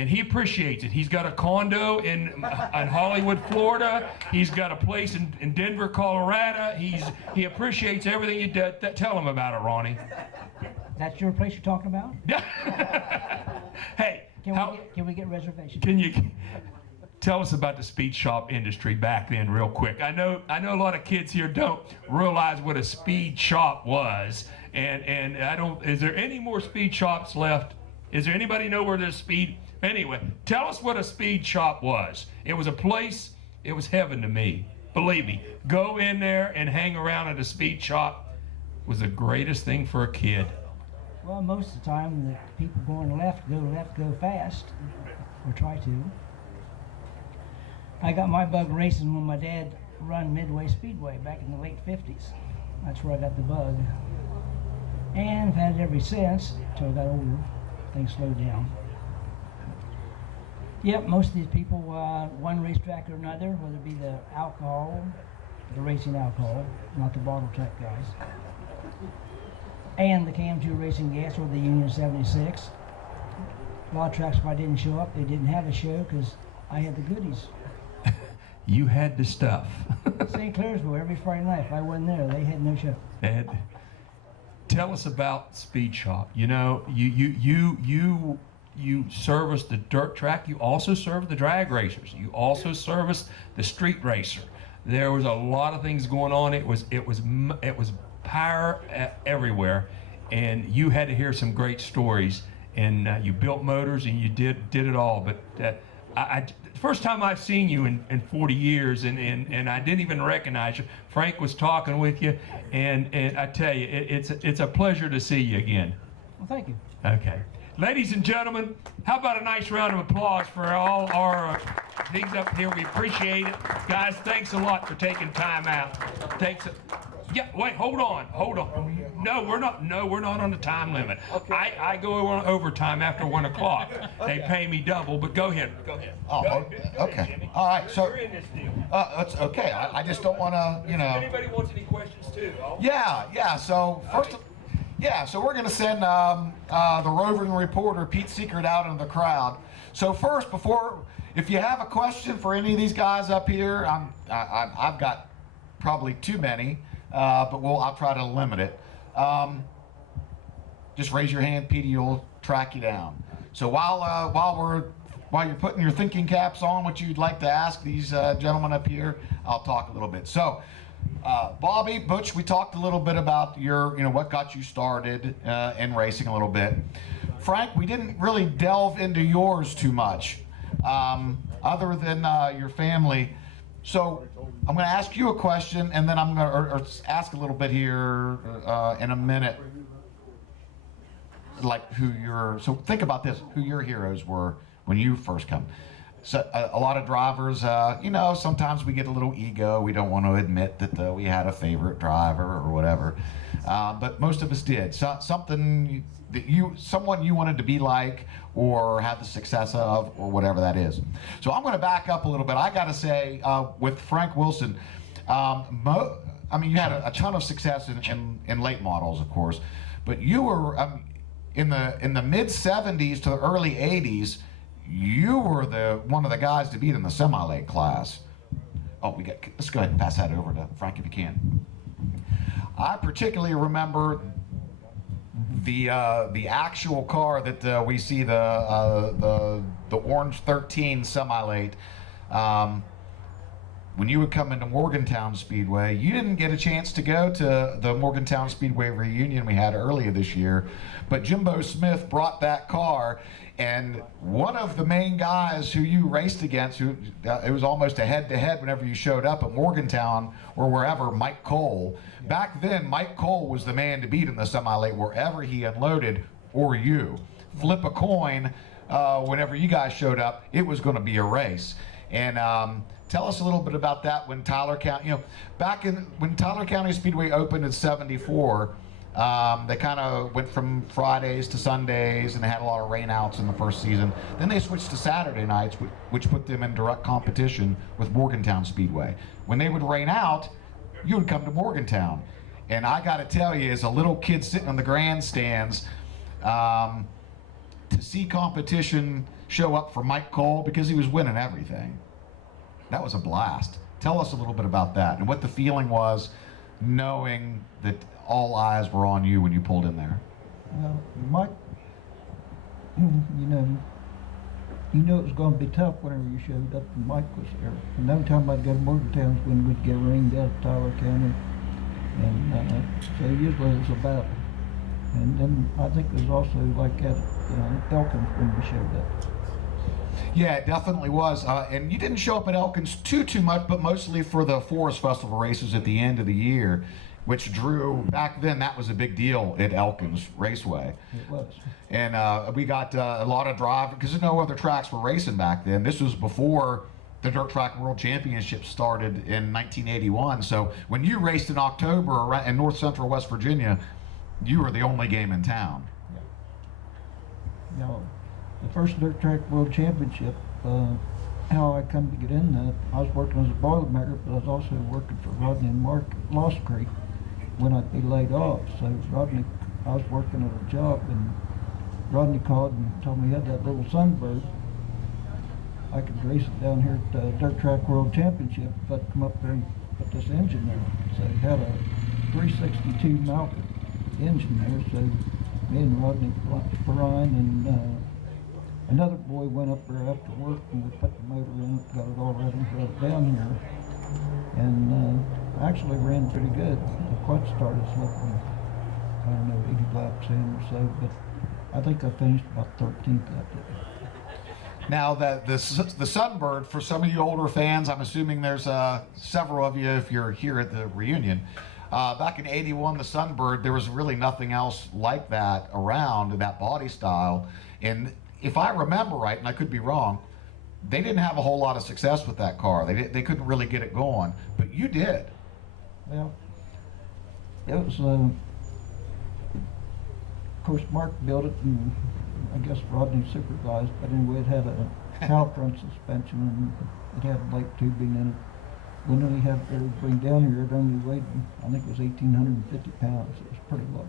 he appreciates it. He's got a condo in Hollywood, Florida. He's got a place in Denver, Colorado. He appreciates everything you do. Tell him about it, Ronnie. That's your place you're talking about? Hey, Can we get reservations? can you tell us about the speed shop industry back then, real quick? I know a lot of kids here don't realize what a speed shop was, and I don't. Is there any more speed shops left? Is there anybody know where there's speed? Anyway, tell us what a speed shop was. It was a place, it was heaven to me. Believe me, go in there and hang around at a speed shop was the greatest thing for a kid. Well, most of the time, the people going left, go fast, or try to. I got my bug racing when my dad run Midway Speedway back in the late 50s. That's where I got the bug. And I've had it ever since, until I got older. Things slowed down. Yep, most of these people, one racetrack or another, whether it be the alcohol, the racing alcohol, not the bottle type guys, and the KM2 racing gas or the Union 76. A lot of tracks, if I didn't show up, they didn't have a show because I had the goodies. You had the stuff. St. Clairsville, every Friday night, if I wasn't there, they had no show. Ed, tell us about Speed Shop. You know, you service the dirt track. You also serve the drag racers. You also service the street racer. There was a lot of things going on. It was power everywhere, and you had to hear some great stories. And you built motors, and you did it all. But the first time I've seen you in 40 years, and I didn't even recognize you. Frank was talking with you, and I tell you, it's a pleasure to see you again. Well, thank you. Okay. Ladies and gentlemen, how about a nice round of applause for all our things up here. We appreciate it. Guys, thanks a lot for taking time out. Yeah, wait, hold on. No, we're not on the time limit. Okay. I go on overtime after 1 o'clock. They pay me double, but go ahead. Oh, okay. All right, so, You're in this deal. it's okay. I just don't want to, If anybody wants any questions too. Yeah, so first, so we're going to send the roving reporter, Pete Secret, out into the crowd. So first, if you have a question for any of these guys up here, I've got probably too many, but I'll try to limit it. Just raise your hand, Petey will track you down. So while you're putting your thinking caps on, what you'd like to ask these gentlemen up here, I'll talk a little bit. So, Bobby, Butch, we talked a little bit about what got you started in racing a little bit. Frank, we didn't really delve into yours too much, other than your family. So I'm going to ask you a question, and then I'm going to ask a little bit here in a minute, like so think about this, who your heroes were when you first come. So a lot of drivers, sometimes we get a little ego. We don't want to admit that we had a favorite driver or whatever, but most of us did. Someone you wanted to be like or have the success of, or whatever that is. So I'm going to back up a little bit. I got to say, with Frank Wilson, I mean, you had a ton of success in late models, of course, but you were in the mid '70s to the early '80s. You were one of the guys to beat in the semi-late class. Oh, let's go ahead and pass that over to Frank if you can. I particularly remember the actual car that we see, the orange 13 semi-late. When you would come into Morgantown Speedway, you didn't get a chance to go to the Morgantown Speedway reunion we had earlier this year, but Jimbo Smith brought that car, and one of the main guys who you raced against, it was almost a head-to-head whenever you showed up at Morgantown or wherever, Mike Cole. Back then, Mike Cole was the man to beat in the semi-late wherever he unloaded, or you. Flip a coin, whenever you guys showed up, it was going to be a race. And tell us a little bit about that when Tyler County, when Tyler County Speedway opened in '74, they kind of went from Fridays to Sundays, and they had a lot of rainouts in the first season. Then they switched to Saturday nights, which put them in direct competition with Morgantown Speedway. When they would rain out, you would come to Morgantown. And I got to tell you, as a little kid sitting on the grandstands, to see competition show up for Mike Cole because he was winning everything, that was a blast. Tell us a little bit about that and what the feeling was knowing that all eyes were on you when you pulled in there. Well, Mike, you knew it was going to be tough whenever you showed up and Mike was there. And every time I'd go to Morgantown was when we'd get rained out of Tyler County. And so usually it was a battle. And then I think it was also like at Elkins when we showed up. Yeah, it definitely was. And you didn't show up at Elkins too much, but mostly for the Forest Festival races at the end of the year, which drew, back then that was a big deal at Elkins Raceway. It was. And we got a lot of drivers, because no other tracks were racing back then. This was before the Dirt Track World Championship started in 1981. So when you raced in October in north central West Virginia, you were the only game in town. Yeah. The first Dirt Track World Championship, how I come to get in that, I was working as a boilermaker, but I was also working for Rodney and Mark Lost Creek when I'd be laid off. So Rodney, I was working at a job, and Rodney called and told me he had that little Sunbird. I could race it down here at the Dirt Track World Championship if I'd come up there and put this engine there. So he had a 362 Malcolm engine there, so me and Rodney, Brian, and another boy went up there after work, and we put the motor in it, got it all ready and brought it down here. And actually ran pretty good. The quad started slipping, I don't know, 80 laps in or so, but I think I finished about 13th that day. Now, the Sunbird, for some of you older fans, I'm assuming there's several of you if you're here at the reunion. Back in '81, the Sunbird, there was really nothing else like that around, that body style. And if I remember right, and I could be wrong, they didn't have a whole lot of success with that car. They couldn't really get it going, but you did. Well, it was, of course, Mark built it, and I guess Rodney supervised, but anyway, it had a Haltron suspension, and it had light tubing in it. When we had everything down here, it only weighed, I think it was 1,850 pounds. It was pretty low.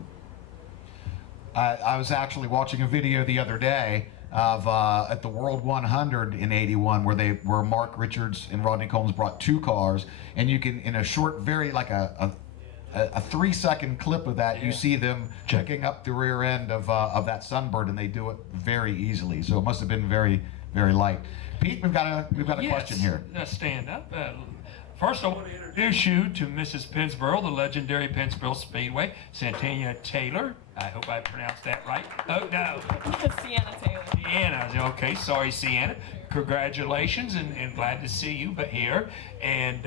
I was actually watching a video the other day of at the World 100 in '81, where Mark Richards and Rodney Combs brought two cars, and you can, in a short, very like a 3-second clip of that, you see them checking up the rear end of that Sunbird, and they do it very easily. So it must have been very, very light. Pete, we've got a question here. Stand up. First, I want to introduce you to Mrs. Pennsboro, the legendary Pennsboro Speedway, Santana Taylor. I hope I pronounced that right. Oh, no. Sienna Taylor. Sienna. Okay, sorry, Sienna. Congratulations, and glad to see you here. And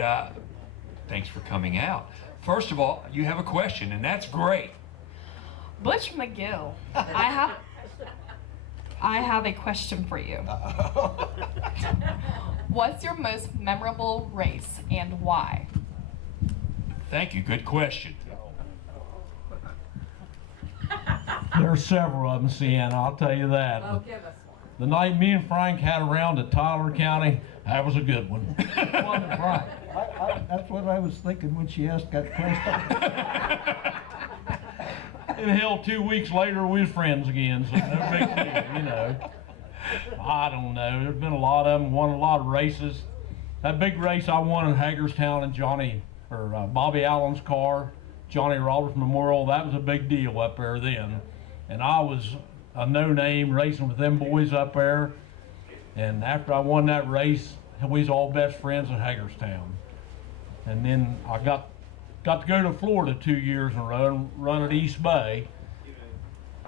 thanks for coming out. First of all, you have a question, and that's great. Butch McGill, I have a question for you. What's your most memorable race and why? Thank you. Good question. There are several of them, Sienna, I'll tell you that. Oh, give us the night me and Frank had a round at Tyler County, that was a good one. Wasn't right. That's what I was thinking when she asked that question. And hell, 2 weeks later, we was friends again, so no big deal, you know. I don't know. There's been a lot of them, won a lot of races. That big race I won in Hagerstown and Bobby Allen's car, Johnny Roberts Memorial, that was a big deal up there then. And I was a no-name racing with them boys up there. And after I won that race, we was all best friends in Hagerstown. And then I got to go to Florida 2 years in a row and run at East Bay.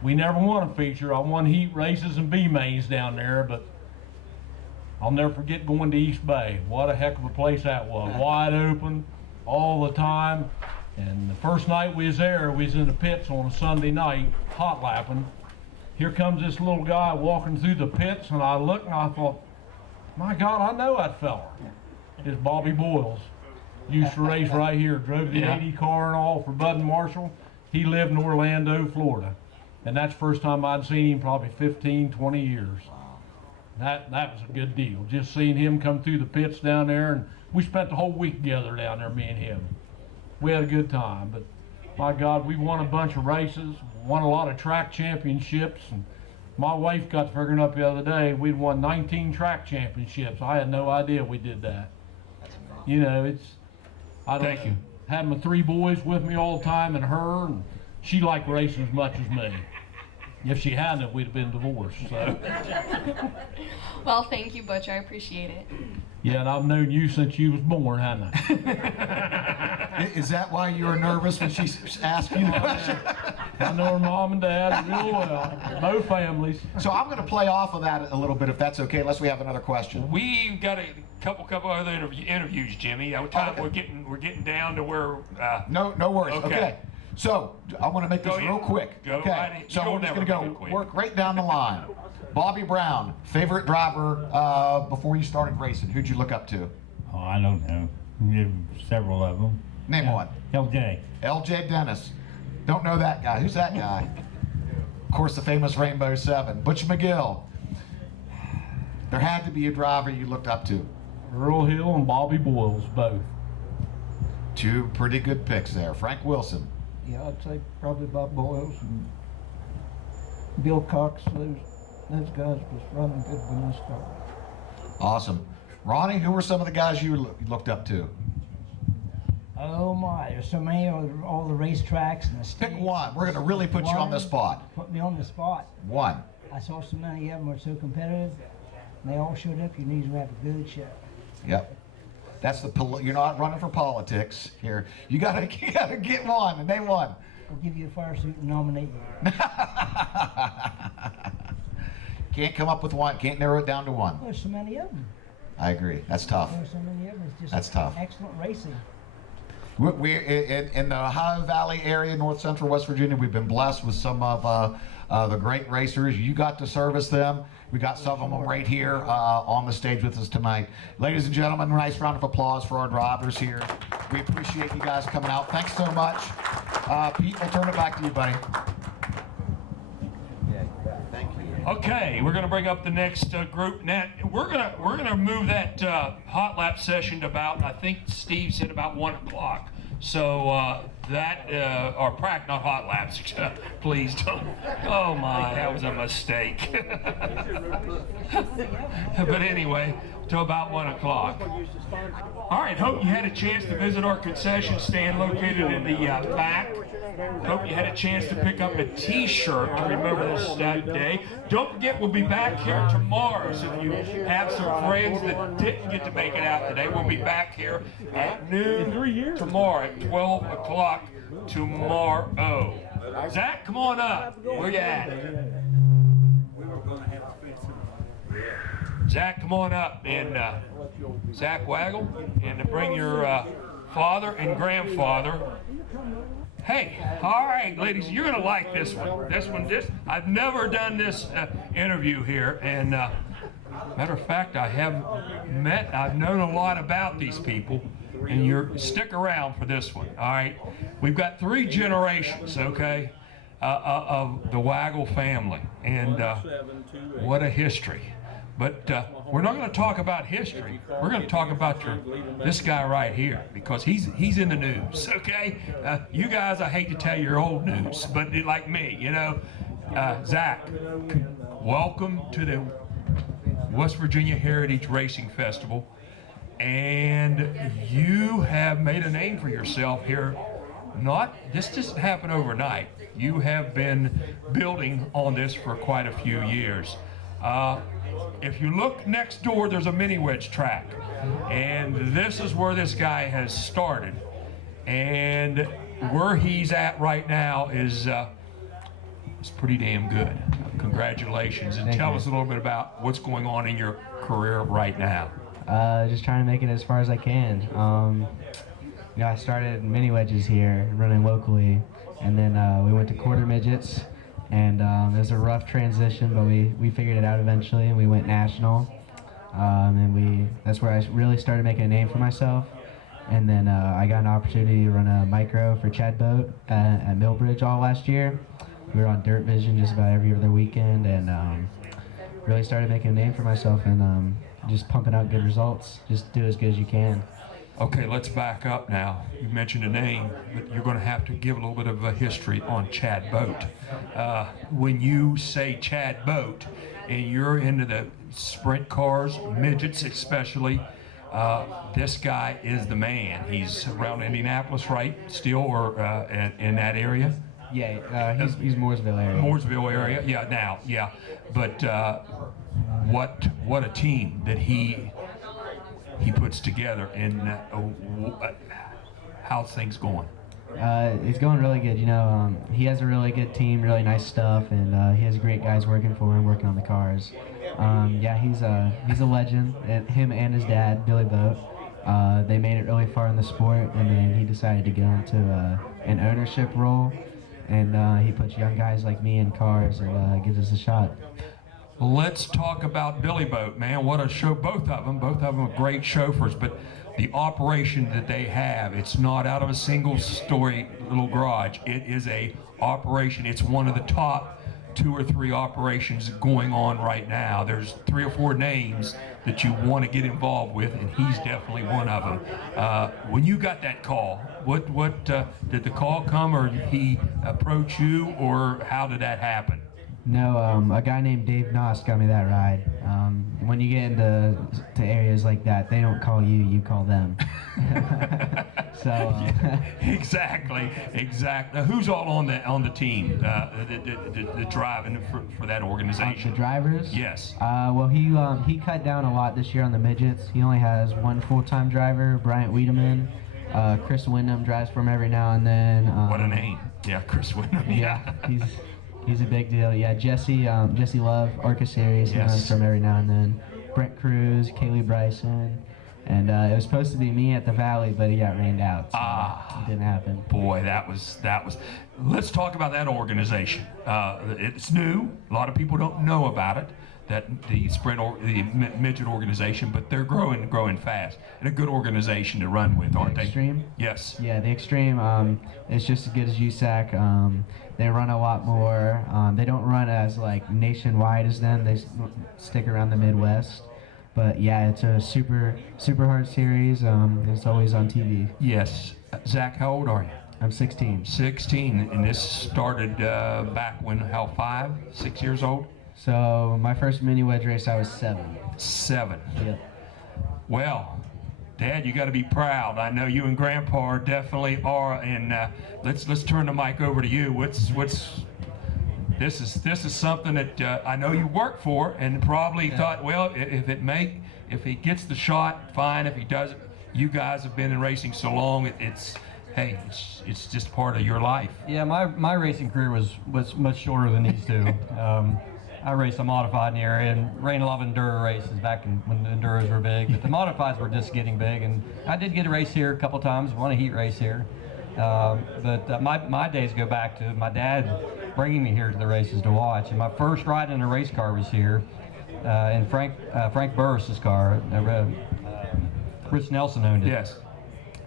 We never won a feature. I won heat races and B-mains down there, but I'll never forget going to East Bay. What a heck of a place that was. Wide open all the time. And the first night we was there, we was in the pits on a Sunday night, hot lapping. Here comes this little guy walking through the pits, and I looked and I thought, my God, I know that fella. It's Bobby Boyles. Used to race right here, drove the 80 car and all for Bud and Marshall. He lived in Orlando, Florida. And that's the first time I'd seen him probably 15, 20 years. That was a good deal. Just seeing him come through the pits down there, and we spent the whole week together down there, me and him. We had a good time, but my God, we won a bunch of races, won a lot of track championships, and my wife got figuring up the other day, we'd won 19 track championships. I had no idea we did that. You know, Thank you. Had my 3 boys with me all the time, and her, and she liked racing as much as me. If she hadn't, we'd have been divorced. So. Well, thank you, Butch. I appreciate it. Yeah, and I've known you since you was born, haven't I? Is that why you were nervous when she asked you the question? I know her mom and dad real well, both families. So I'm going to play off of that a little bit, if that's okay, unless we have another question. We've got a couple other interviews, Jimmy. Okay. We're getting down to where. No worries. Okay. Okay. So I want to make this Go ahead. real quick. Go okay. right ahead. So You'll we're just never going to go go quick. work right down the line. Bobby Brown, favorite driver before you started racing. Who'd you look up to? Oh, I don't know. There's several of them. Name one. LJ. L.J. Dennis. Don't know that guy. Who's that guy? Of course, the famous Rainbow 7. Butch McGill. There had to be a driver you looked up to. Earl Hill and Bobby Boyles, both. 2 pretty good picks there. Frank Wilson. Yeah, I'd say probably Bob Boyles and Bill Cox. Those guys was running good when I started. Awesome. Ronnie, who were some of the guys you looked up to? Oh my, there's so many of all the racetracks and the states. Pick one. We're going to really put you on the spot. Put me on the spot. One. I saw so many of them were so competitive. And they all showed up. You need to have a good show. Yep. That's you're not running for politics here. You gotta get one, and name one. I'll give you a fire suit and nominate you. Can't come up with one. Can't narrow it down to one. There's so many of them. I agree. That's tough. There's so many of them. It's just That's tough. excellent racing. We're in the Ohio Valley area, north central West Virginia. We've been blessed with some of the great racers. You got to service them. We got some of them right here on the stage with us tonight. Ladies and gentlemen, a nice round of applause for our drivers here. We appreciate you guys coming out. Thanks so much. Pete, we'll turn it back to you, buddy. Thank you. Okay, we're going to bring up the next group. Now we're gonna move that hot lap session to about, I think Steve said about 1 o'clock. So or not hot laps. Please don't. Oh my, that was a mistake. But anyway, to about 1 o'clock. All right, hope you had a chance to visit our concession stand located in the back. Hope you had a chance to pick up a t-shirt to remember this day. Don't forget, we'll be back here tomorrow. So if you have some friends that didn't get to make it out today, we'll be back here at noon tomorrow at 12 o'clock tomorrow. Zach, come on up. Where you at? Zach, come on up, and Zach Waggle, and to bring your father and grandfather. Hey, all right, ladies, you're gonna like this one. I've never done this interview here, and matter of fact, I've known a lot about these people, and stick around for this one. All right, we've got 3 generations. Okay, of the Waggle family, and what a history. But we're not going to talk about history. We're going to talk about this guy right here, because he's in the news. Okay, you guys, I hate to tell you your old news, but like me, you know, Zach, welcome to the West Virginia Heritage Racing Festival, and you have made a name for yourself here. This just happened overnight. You have been building on this for quite a few years. If you look next door, there's a mini wedge track, and this is where this guy has started, and where he's at right now is it's pretty damn good. Congratulations, and tell us a little bit about what's going on in your career right now. Just trying to make it as far as I can. You know, I started mini wedges here, running locally, and then we went to quarter midgets. And it was a rough transition, but we figured it out eventually, and we went national. And that's where I really started making a name for myself. And then I got an opportunity to run a micro for Chad Boat at Millbridge all last year. We were on Dirt Vision just about every other weekend, and really started making a name for myself, and just pumping out good results. Just do as good as you can. Okay, let's back up now. You mentioned a name, but you're going to have to give a little bit of a history on Chad Boat. When you say Chad Boat, and you're into the sprint cars, midgets especially, this guy is the man. He's around Indianapolis, right? Still, or in that area? Yeah, he's Mooresville area. Mooresville area, yeah, now, yeah. But what a team that he puts together, and how's things going? It's going really good. You know, he has a really good team, really nice stuff, and he has great guys working for him, working on the cars. Yeah, he's a legend. Him and his dad, Billy Boat, they made it really far in the sport, and then he decided to go into an ownership role, and he puts young guys like me in cars and gives us a shot. Let's talk about Billy Boat, man. What a show. Both of them are great chauffeurs, but the operation that they have, it's not out of a single story little garage. It is a operation. It's one of the top 2 or 3 operations going on right now. There's 3 or 4 names that you want to get involved with, and he's definitely one of them. When you got that call, what did the call come, or did he approach you, or how did that happen? No, a guy named Dave Noss got me that ride. When you get into areas like that, they don't call you, you call them. So exactly. Now, who's all on the team the driving for that organization? The drivers? Yes. Well, he cut down a lot this year on the midgets. He only has 1 full-time driver, Bryant Wiedemann. Chris Wyndham drives for him every now and then. What a name! Yeah, Chris Wyndham. Yeah, he's a big deal. Yeah, Jesse Love, Arca Series, he Yes. runs from every now and then. Brent Cruz, Kaylee Bryson, and it was supposed to be me at the Valley, but he got rained out, so it didn't happen. Boy, that was. Let's talk about that organization. It's new. A lot of people don't know about it. That the midget organization, but they're growing fast, and a good organization to run with, aren't they? Extreme? Yes. Yeah, the Extreme. It's just as good as USAC. They run a lot more. They don't run as like nationwide as them. They stick around the Midwest. But yeah, it's a super hard series. It's always on TV. Yes. Zach, how old are you? I'm 16. 16, and this started back when, 6 years old? So my first mini wedge race, I was 7. 7. Yep. Well, Dad, you got to be proud. I know you and Grandpa definitely are. And let's turn the mic over to you. This is something that I know you worked for, and probably thought, well, if he gets the shot, fine. If he doesn't, you guys have been in racing so long. It's just part of your life. Yeah, my racing career was much shorter than these two. I raced a modified in the area and ran a lot of enduro races back when the enduros were big, but the modifieds were just getting big, and I did get a race here a couple times, won a heat race here. But my days go back to my dad bringing me here to the races to watch, and my first ride in a race car was here in Frank Burris's car. Chris Nelson owned it. Yes.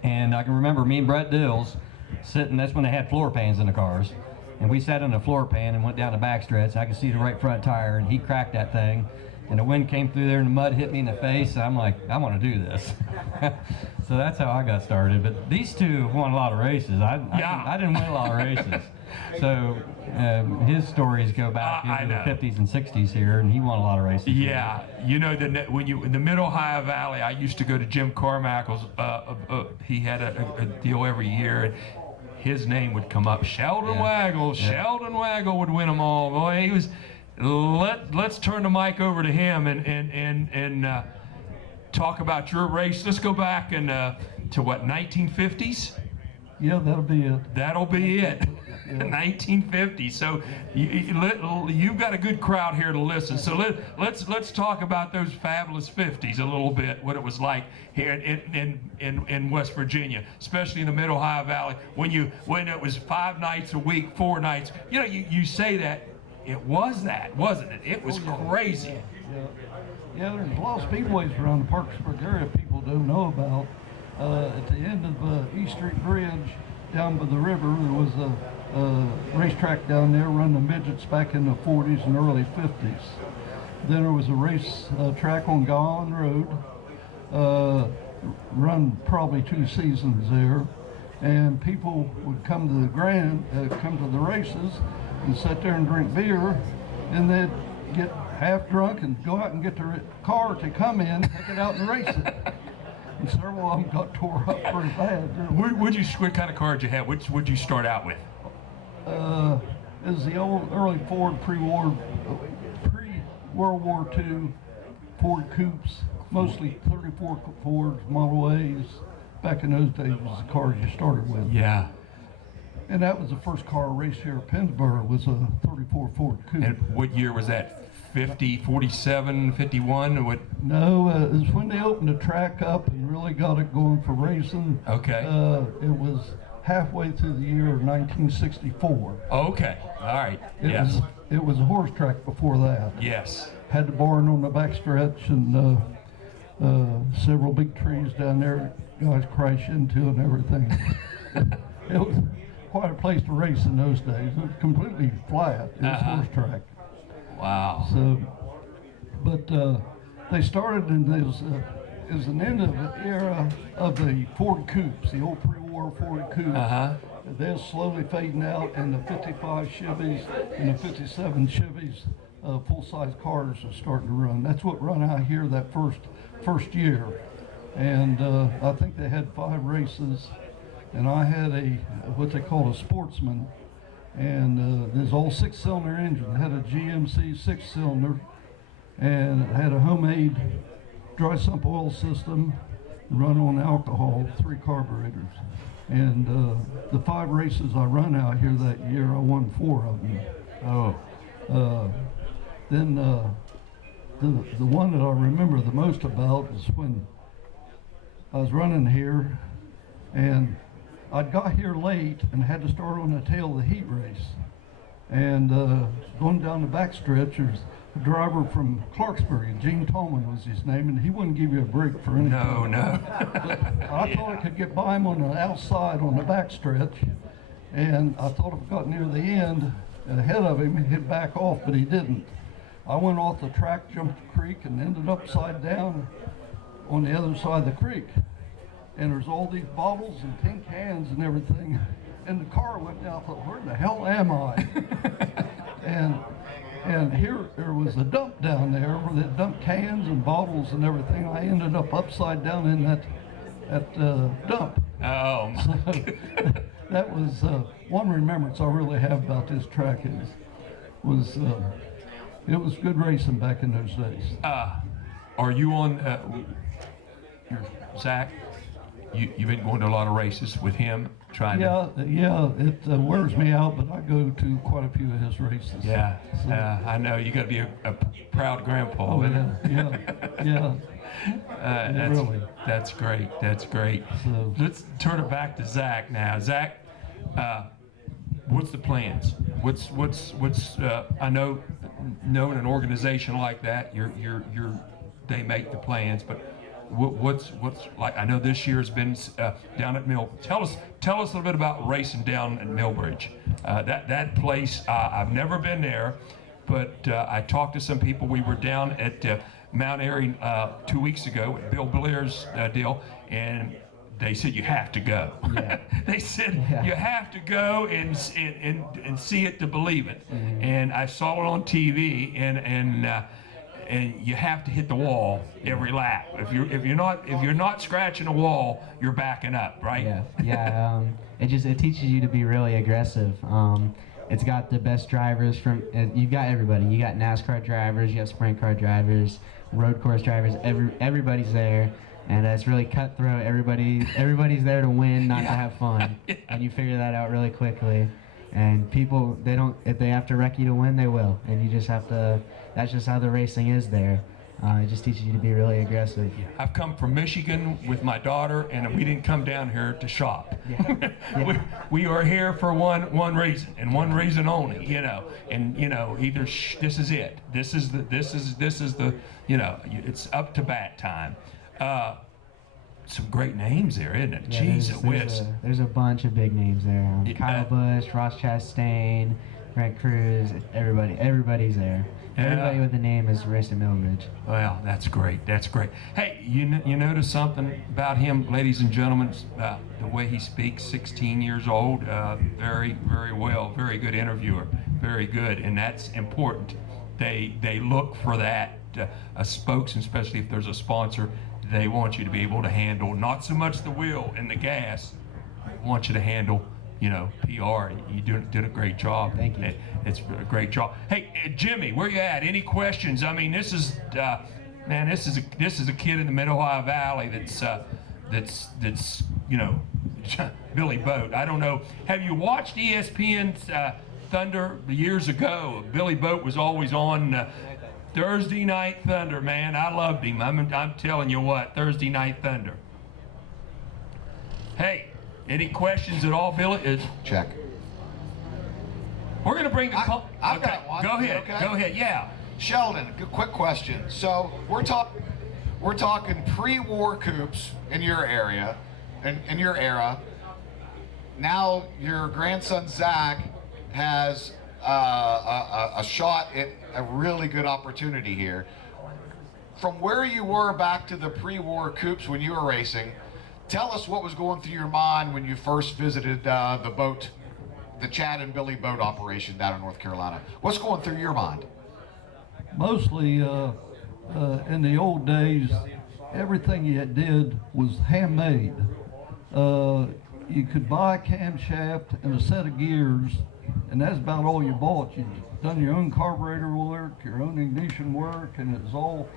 And I can remember me and Brett Dills sitting, that's when they had floor pans in the cars. And we sat on a floor pan and went down the backstretch. I could see the right front tire, and he cracked that thing. And the wind came through there, and the mud hit me in the face. And I'm like, I want to do this. So that's how I got started. But these two won a lot of races. I didn't win a lot of races. So his stories go back into the 50s and 60s here, and he won a lot of races. Yeah, you know, when you in the Mid Ohio Valley, I used to go to Jim Carmichael's. He had a deal every year, and his name would come up. Sheldon Waggle. Sheldon Waggle would win them all. Boy, he was. Let's turn the mic over to him and talk about your race. Let's go back and to what, 1950s? Yeah, that'll be it. That'll be it. 1950. So you've got a good crowd here to listen. So let's talk about those fabulous 50s a little bit. What it was like here in West Virginia, especially in the Mid Ohio Valley, when it was 5 nights a week, 4 nights. You know, you say that. It was that, wasn't it? It was crazy. Yeah, there's a lot of speedways around the Parkersburg area people don't know about. At the end of East Street Bridge, down by the river, there was a racetrack down there running the midgets back in the 40s and early 50s. Then there was a race track on Gowan Road, run probably 2 seasons there, and people would come to the races and sit there and drink beer, and they'd get half drunk and go out and get their car to come in, take it out and race it. And several of them got tore up pretty bad. What kind of car did you have? What'd you start out with? It was the old early Ford pre-World War II Ford coupes, mostly 34 Fords, Model A's. Back in those days, was the cars you started with. Yeah. And that was the first car race here at Pennsboro, was a 34 Ford coupe. And what year was that? 50, 47, 51? Or what? No, it was when they opened the track up and really got it going for racing. Okay. It was halfway through the year of 1964. Okay, all right, It was a horse track before that. Yes. Had the barn on the backstretch and several big trees down there guys crash into and everything. It was quite a place to race in those days. It was completely flat. It was horse track. Wow. So, but they started in this. It was an end of the era of the Ford coupes, the old pre-war Ford coupes. They're slowly fading out, and the 55 Chevys and the 57 Chevys, full-size cars, are starting to run. That's what run out here that first year, and I think they had 5 races, and I had what they call a sportsman, and this old 6-cylinder engine. It had a GMC 6-cylinder, and it had a homemade dry sump oil system, run on alcohol, 3 carburetors. And the 5 races I run out here that year, I won 4 of them. Then the one that I remember the most about is when I was running here, and I got here late and had to start on the tail of the heat race. And going down the backstretch, there's a driver from Clarksburg, Gene Tolman was his name, and he wouldn't give you a break for anything. No. But I thought I could get by him on the outside on the backstretch, and I thought if I got near the end ahead of him, he'd back off, but he didn't. I went off the track, jumped the creek, and ended upside down on the other side of the creek. And there's all these bottles and tin cans and everything. And the car went down. I thought, where the hell am I? and here there was a dump down there where they dumped cans and bottles and everything. I ended up upside down in that dump. Oh. So that was one remembrance I really have about this track it was good racing back in those days. Are you on Zach? You've been going to a lot of races with him, trying to... Yeah, it wears me out, but I go to quite a few of his races. Yeah, so, I know. You got to be a proud grandpa. Oh, yeah. Really. That's great. That's great. So, let's turn it back to Zach now. Zach, what's the plans? What's I know, knowing an organization like that, they make the plans, but what's like? I know this year's been down at Mill. Tell us a little bit about racing down at Millbridge. That place, I've never been there, but I talked to some people. We were down at Mount Airy 2 weeks ago with Bill Blair's deal, and they said you have to go. Yeah. They said you have to go and see it to believe it. Mm-hmm. And I saw it on TV, and you have to hit the wall every lap. If you're not scratching a wall, you're backing up, right? Yeah. It teaches you to be really aggressive. It's got the best drivers from. You've got everybody. You got NASCAR drivers. You have sprint car drivers, road course drivers. Everybody's there. And it's really cutthroat. Everybody's there to win, not to have fun. And you figure that out really quickly. And people, if they have to wreck you to win, they will. And you just have to, that's just how the racing is there. It just teaches you to be really aggressive. I've come from Michigan with my daughter, and we didn't come down here to shop. We are here for one reason, and one reason only, And either this is it. This is the it's up to bat time. Some great names there, isn't it? Yeah, Jeez, there's a bunch of big names there. Kyle Busch, Ross Chastain, Grant Cruz, everybody's there. Everybody with a name is racing Millbridge. Well, that's great. That's great. Hey, you notice something about him, ladies and gentlemen? The way he speaks, 16 years old, very, very well, very good interviewer, very good, and that's important. They look for that, a spokesman, especially if there's a sponsor. They want you to be able to handle not so much the wheel and the gas. They want you to handle, PR. You did a great job. Thank you. It's a great job. Hey, Jimmy, where you at? Any questions? I mean, this is a kid in the Mid Ohio Valley that's Billy Boat. I don't know. Have you watched ESPN's Thunder years ago? Billy Boat was always on. Thursday Night Thunder, man, I loved him. I'm telling you what, Thursday Night Thunder. Hey, any questions at all, Billy? Check. We're going to bring the I've got one. Go ahead. Okay. Go ahead. Yeah. Sheldon, quick question. So we're talking pre-war coupes in your area, in your era. Now your grandson Zach has a shot at a really good opportunity here. From where you were back to the pre-war coupes when you were racing, tell us what was going through your mind when you first visited the Chad and Billy boat operation down in North Carolina. What's going through your mind? Mostly in the old days, everything you did was handmade. You could buy a camshaft and a set of gears, and that's about all you bought. You done your own carburetor work, your own ignition work, and it was all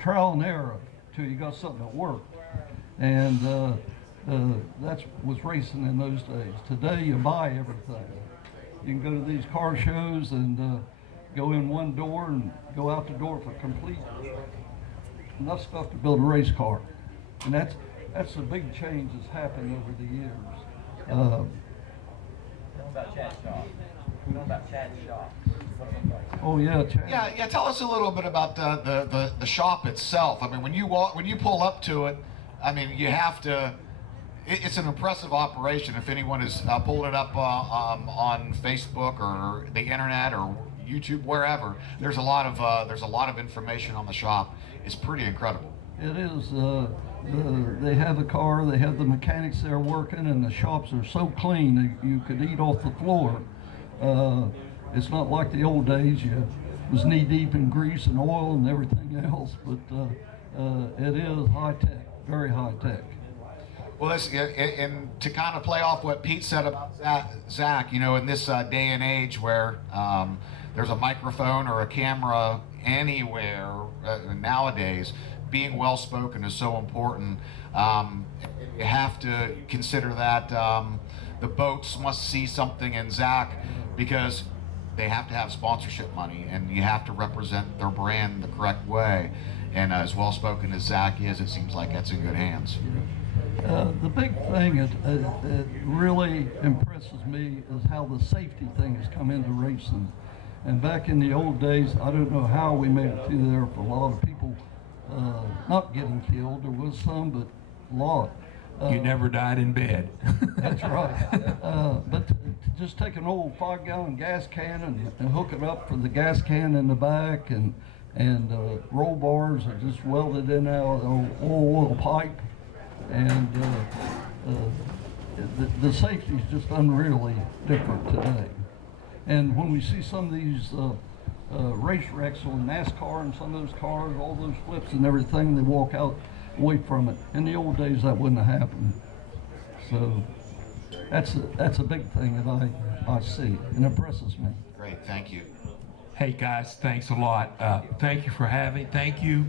trial and error till you got something that worked. And that was racing in those days. Today you buy everything. You can go to these car shows and go in one door and go out the door for complete enough stuff to build a race car. And that's a big change that's happened over the years. Oh yeah, Chad. Yeah. Tell us a little bit about the shop itself. I mean, when you pull up to it, I mean, you have to. It's an impressive operation. If anyone has pulled it up on Facebook or the internet or YouTube, wherever, there's a lot of information on the shop. It's pretty incredible. It is. They have the car, they have the mechanics there working, and the shops are so clean that you could eat off the floor. It's not like the old days. You was knee deep in grease and oil and everything else, but it is high tech, very high tech. Well, and to kind of play off what Pete said about Zach, in this day and age where there's a microphone or a camera anywhere nowadays, being well-spoken is so important. You have to consider that the boats must see something in Zach because they have to have sponsorship money, and you have to represent their brand the correct way. And as well-spoken as Zach is, it seems like that's in good hands. The big thing that really impresses me is how the safety thing has come into racing. And back in the old days, I don't know how we made it through there for a lot of people not getting killed. There was some, but a lot. You never died in bed. That's right. But to just take an old 5-gallon gas can and hook it up for the gas can in the back, and roll bars are just welded in out of oil pipe, and the safety is just unreally different today. And when we see some of these race wrecks on NASCAR and some of those cars, all those flips and everything, they walk out away from it. In the old days, that wouldn't have happened. So that's a big thing that I see and impresses me. Great, thank you. Hey guys, thanks a lot. Thank you for having. Thank you.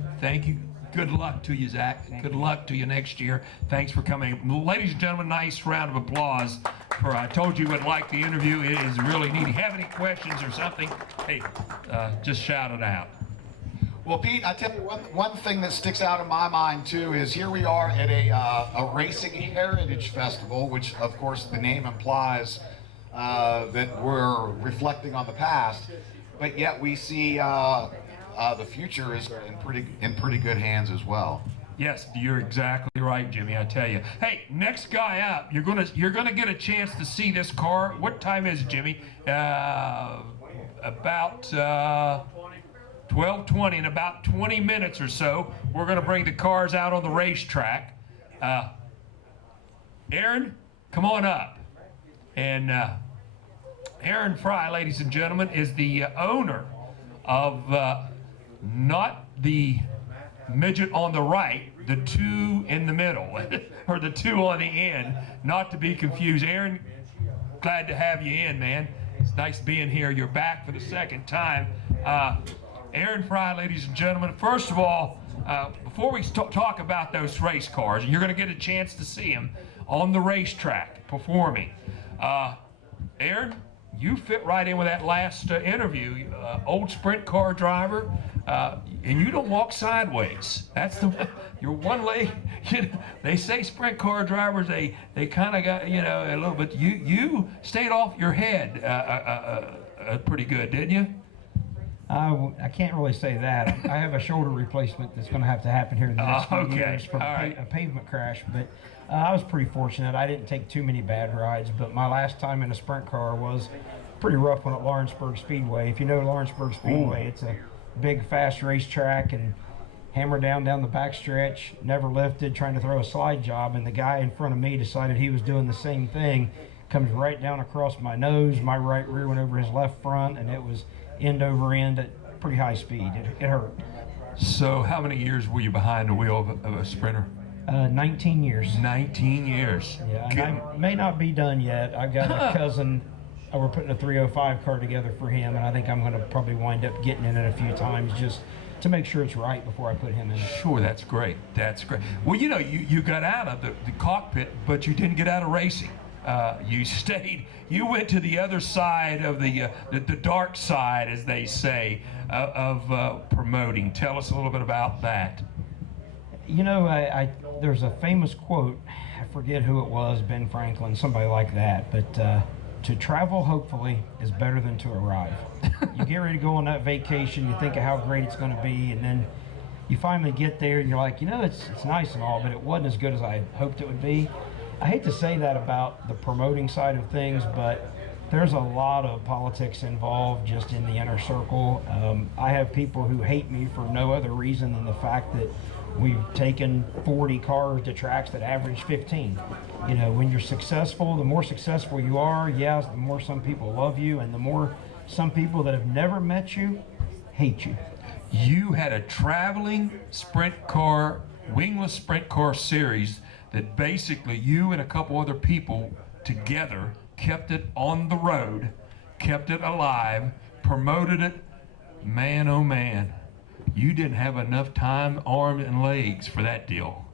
Good luck to you, Zach. Good luck to you next year. Thanks for coming. Ladies and gentlemen, nice round of applause for I told you would like the interview. It is really neat. If you have any questions or something, hey, just shout it out. Well, Pete, I tell you one thing that sticks out in my mind too is here we are at a racing heritage festival, which of course the name implies that we're reflecting on the past, but yet we see the future is in pretty good hands as well. Yes, you're exactly right, Jimmy. I tell you. Hey, next guy up, you're gonna get a chance to see this car. What time is it, Jimmy? About 12:20. In about 20 minutes or so, we're gonna bring the cars out on the racetrack. Aaron, come on up. And Aaron Fry, ladies and gentlemen, is the owner of not the midget on the right, the two in the middle, or the two on the end, not to be confused. Aaron, glad to have you in, man. It's nice being here. You're back for the second time. Aaron Fry, ladies and gentlemen, first of all, before we talk about those race cars, and you're going to get a chance to see them on the racetrack performing. Aaron, you fit right in with that last interview. Old sprint car driver, and you don't walk sideways. That's your one leg. They say sprint car drivers, they kind of got, a little bit. You stayed off your head pretty good, didn't you? I can't really say that. I have a shoulder replacement that's going to have to happen here in the next few years from a pavement crash. But I was pretty fortunate. I didn't take too many bad rides, but my last time in a sprint car was a pretty rough one at Lawrenceburg Speedway. If you know Lawrenceburg Speedway, it's a big, fast racetrack, and hammered down the backstretch, never lifted, trying to throw a slide job, and the guy in front of me decided he was doing the same thing. Comes right down across my nose. My right rear went over his left front, and it was end over end at pretty high speed. It hurt. So how many years were you behind the wheel of a sprinter? 19 years. 19 years. Yeah, and I may not be done yet. I've got a cousin. We're putting a 305 car together for him, and I think I'm going to probably wind up getting in it a few times just to make sure it's right before I put him in it. Sure, that's great. That's great. Well, you got out of the cockpit, but you didn't get out of racing. You stayed. You went to the other side of the dark side, as they say, of promoting. Tell us a little bit about that. There's a famous quote. I forget who it was, Ben Franklin, somebody like that. But to travel, hopefully, is better than to arrive. You get ready to go on that vacation. You think of how great it's going to be, and then you finally get there, and you're like, it's nice and all, but it wasn't as good as I hoped it would be. I hate to say that about the promoting side of things, but there's a lot of politics involved just in the inner circle. I have people who hate me for no other reason than the fact that we've taken 40 cars to tracks that average 15. When you're successful, the more successful you are, the more some people love you, and the more some people that have never met you hate you. You had a traveling sprint car, wingless sprint car series that basically you and a couple other people together kept it on the road, kept it alive, promoted it. Man, oh man, you didn't have enough time, arms, and legs for that deal.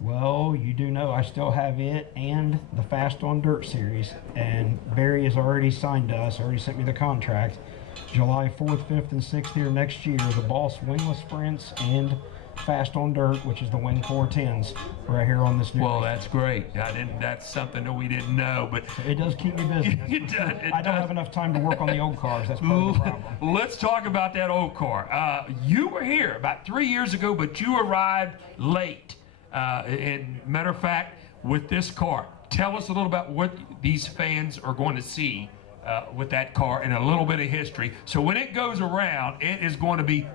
Well, you do know I still have it and the Fast on Dirt series, and Barry has already signed us, already sent me the contract. July 4th, 5th, and 6th here next year, the Boss wingless sprints and Fast on Dirt, which is the Wing 410s, right here on this new. Well, that's great. That's something that we didn't know, but it does keep me busy. I don't have enough time to work on the old cars. That's part of the problem. Let's talk about that old car. You were here about 3 years ago, but you arrived late. And matter of fact, with this car. Tell us a little about what these fans are going to see with that car and a little bit of history. So when it goes around, it is going to be,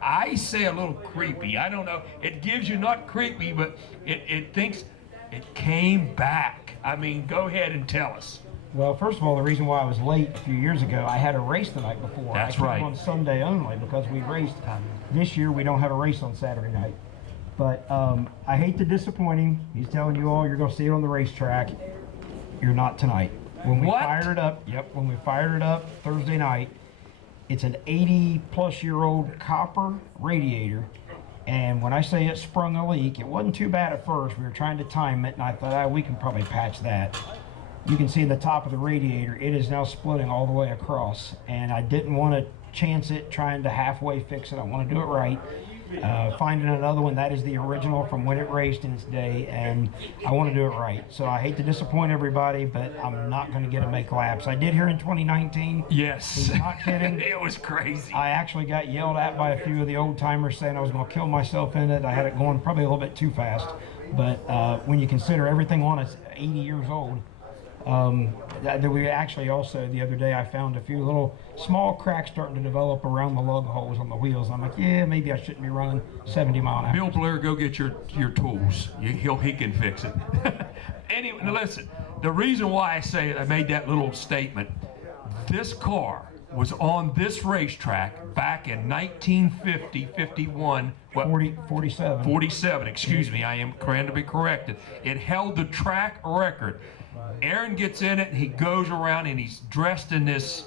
I say, a little creepy. I don't know. It gives you not creepy, but it thinks it came back. I mean, go ahead and tell us. Well, first of all, the reason why I was late a few years ago, I had a race the night before. That's I came right. on Sunday only because we raced. This year we don't have a race on Saturday night. But I hate to disappoint him. He's telling you all you're going to see it on the racetrack. You're not tonight. When we fired it up, when we fired it up Thursday night, it's an 80-plus-year-old copper radiator. And when I say it sprung a leak, it wasn't too bad at first. We were trying to time it, and I thought, we can probably patch that. You can see the top of the radiator. It is now splitting all the way across. And I didn't want to chance it trying to halfway fix it. I want to do it right. Finding another one that is the original from when it raced in its day, and I want to do it right. So I hate to disappoint everybody, but I'm not going to get to make laps. I did here in 2019. Yes. I'm not kidding. It was crazy. I actually got yelled at by a few of the old timers saying I was going to kill myself in it. I had it going probably a little bit too fast. But when you consider everything on it's 80 years old, we actually also, the other day, I found a few little small cracks starting to develop around the lug holes on the wheels. I'm like, yeah, maybe I shouldn't be running 70 mile an hour. Bill Blair, go get your tools. He can fix it. Anyway, now listen, the reason why I made that little statement, this car was on this racetrack back in 1950, 51, 47. 47, excuse me, I am trying to be corrected. It held the track record. Aaron gets in it, and he goes around, and he's dressed in this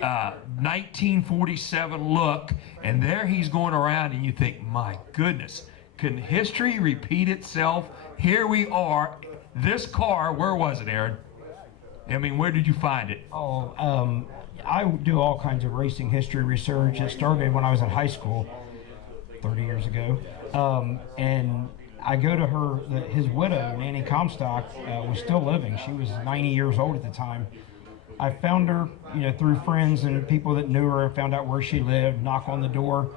1947 look, and there he's going around, and you think, my goodness, can history repeat itself? Here we are. This car, where was it, Aaron? I mean, where did you find it? I do all kinds of racing history research. It started when I was in high school 30 years ago, and I go to her, his widow, Nanny Comstock, was still living. She was 90 years old at the time. I found her, through friends and people that knew her, found out where she lived, knock on the door.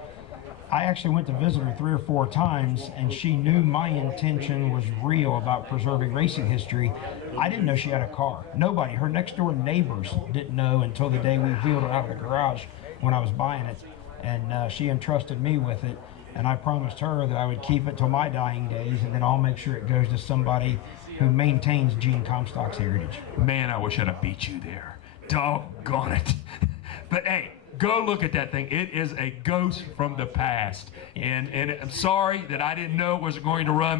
I actually went to visit her 3 or 4 times, and she knew my intention was real about preserving racing history. I didn't know she had a car. Nobody, her next door neighbors didn't know until the day we wheeled her out of the garage when I was buying it. And she entrusted me with it. And I promised her that I would keep it till my dying days, and then I'll make sure it goes to somebody who maintains Gene Comstock's heritage. Man, I wish I'd have beat you there. Doggone it. But hey, go look at that thing. It is a ghost from the past. And I'm sorry that I didn't know it was going to run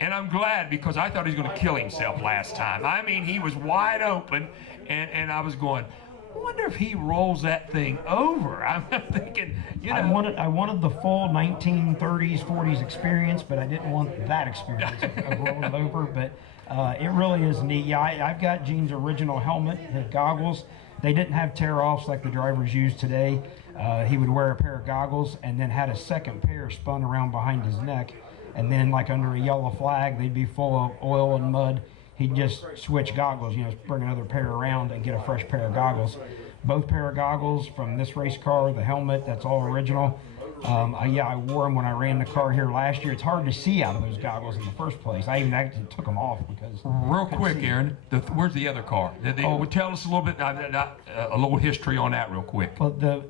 and I'm glad because I thought he was going to kill himself last time. I mean, he was wide open, and I was going, I wonder if he rolls that thing over. I'm thinking, I wanted the full 1930s, 40s experience, but I didn't want that experience of rolling it over. But it really is neat. Yeah, I've got Gene's original helmet, his goggles. They didn't have tear-offs like the drivers use today. He would wear a pair of goggles and then had a second pair spun around behind his neck. And then, like under a yellow flag, they'd be full of oil and mud. He'd just switch goggles, bring another pair around and get a fresh pair of goggles. Both pair of goggles from this race car, the helmet, that's all original. I wore them when I ran the car here last year. It's hard to see out of those goggles in the first place. I even actually took them off because... Real quick, Aaron, where's the other car? Tell us a little bit, a little history on that real quick. Well, the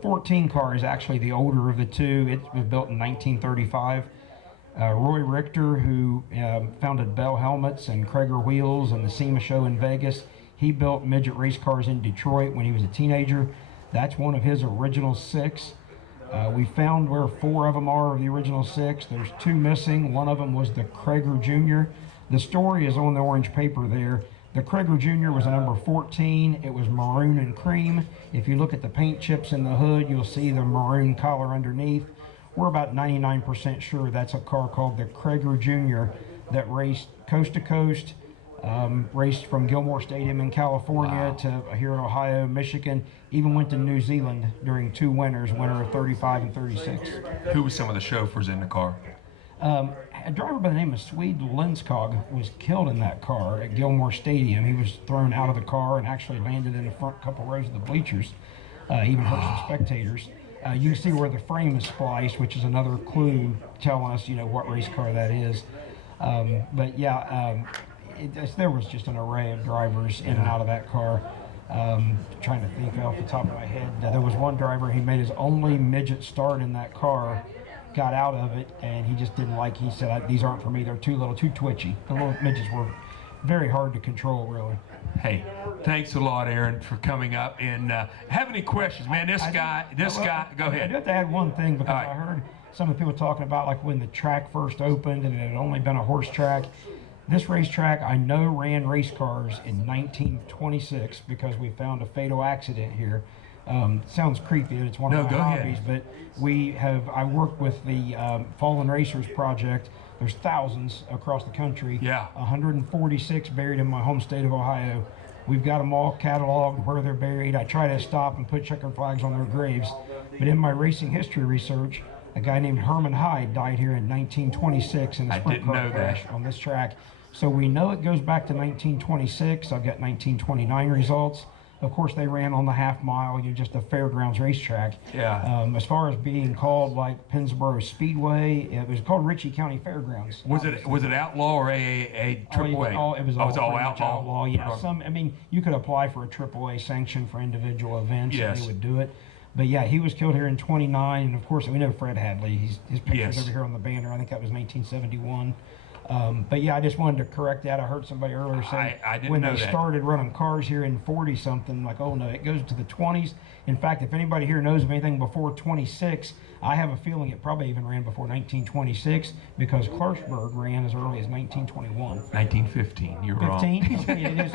14 car is actually the older of the two. It was built in 1935. Roy Richter, who founded Bell Helmets and Krager Wheels and the SEMA show in Vegas, he built midget race cars in Detroit when he was a teenager. That's one of his original 6. We found where 4 of them are of the original 6. There's 2 missing. One of them was the Krager Jr. The story is on the orange paper there. The Krager Jr. was a number 14. It was maroon and cream. If you look at the paint chips in the hood, you'll see the maroon collar underneath. We're about 99% sure that's a car called the Krager Jr. that raced coast to coast, raced from Gilmore Stadium in California to here in Ohio, Michigan, even went to New Zealand during 2 winters, winter of 35 and 36. Who was some of the chauffeurs in the car? A driver by the name of Swede Lenskog was killed in that car at Gilmore Stadium. He was thrown out of the car and actually landed in the front couple rows of the bleachers, even hurt some spectators. You can see where the frame is spliced, which is another clue telling us, what race car that is. But yeah, there was just an array of drivers in and out of that car. Trying to think off the top of my head. There was one driver, he made his only midget start in that car, got out of it, and he just didn't like, he said, these aren't for me, they're too little, too twitchy. The little midgets were very hard to control, really. Hey, thanks a lot, Aaron, for coming up. And have any questions, man? This guy, go ahead. I do have to add one thing, because I heard some of the people talking about like when the track first opened and it had only been a horse track. This racetrack, I know, ran race cars in 1926 because we found a fatal accident here. Sounds creepy, it's one of my hobbies, but I work with the Fallen Racers Project. There's thousands across the country. Yeah. 146 buried in my home state of Ohio. We've got them all cataloged where they're buried. I try to stop and put checkered flags on their graves. But in my racing history research, a guy named Herman Hyde died here in 1926 in a sprint car crash on this track. So we know it goes back to 1926. I've got 1929 results. Of course, they ran on the half mile. You're just a fairgrounds racetrack. Yeah. As far as being called like Pennsboro Speedway, it was called Ritchie County Fairgrounds. Was it outlaw or a AAA? It was all outlaw. Yeah. Okay. I mean, you could apply for a AAA sanction for individual events. Yes. And they would do it. But yeah, he was killed here in 29, and of course we know Fred Hadley. His picture's over here on the banner. I think that was 1971. But yeah, I just wanted to correct that. I heard somebody earlier say I didn't when know they that. started running cars here in 40-something, like, oh no, it goes to the 20s. In fact, if anybody here knows of anything before 26, I have a feeling it probably even ran before 1926 because Clarksburg ran as early as 1921. 1915. You're wrong. 15? Okay, it is.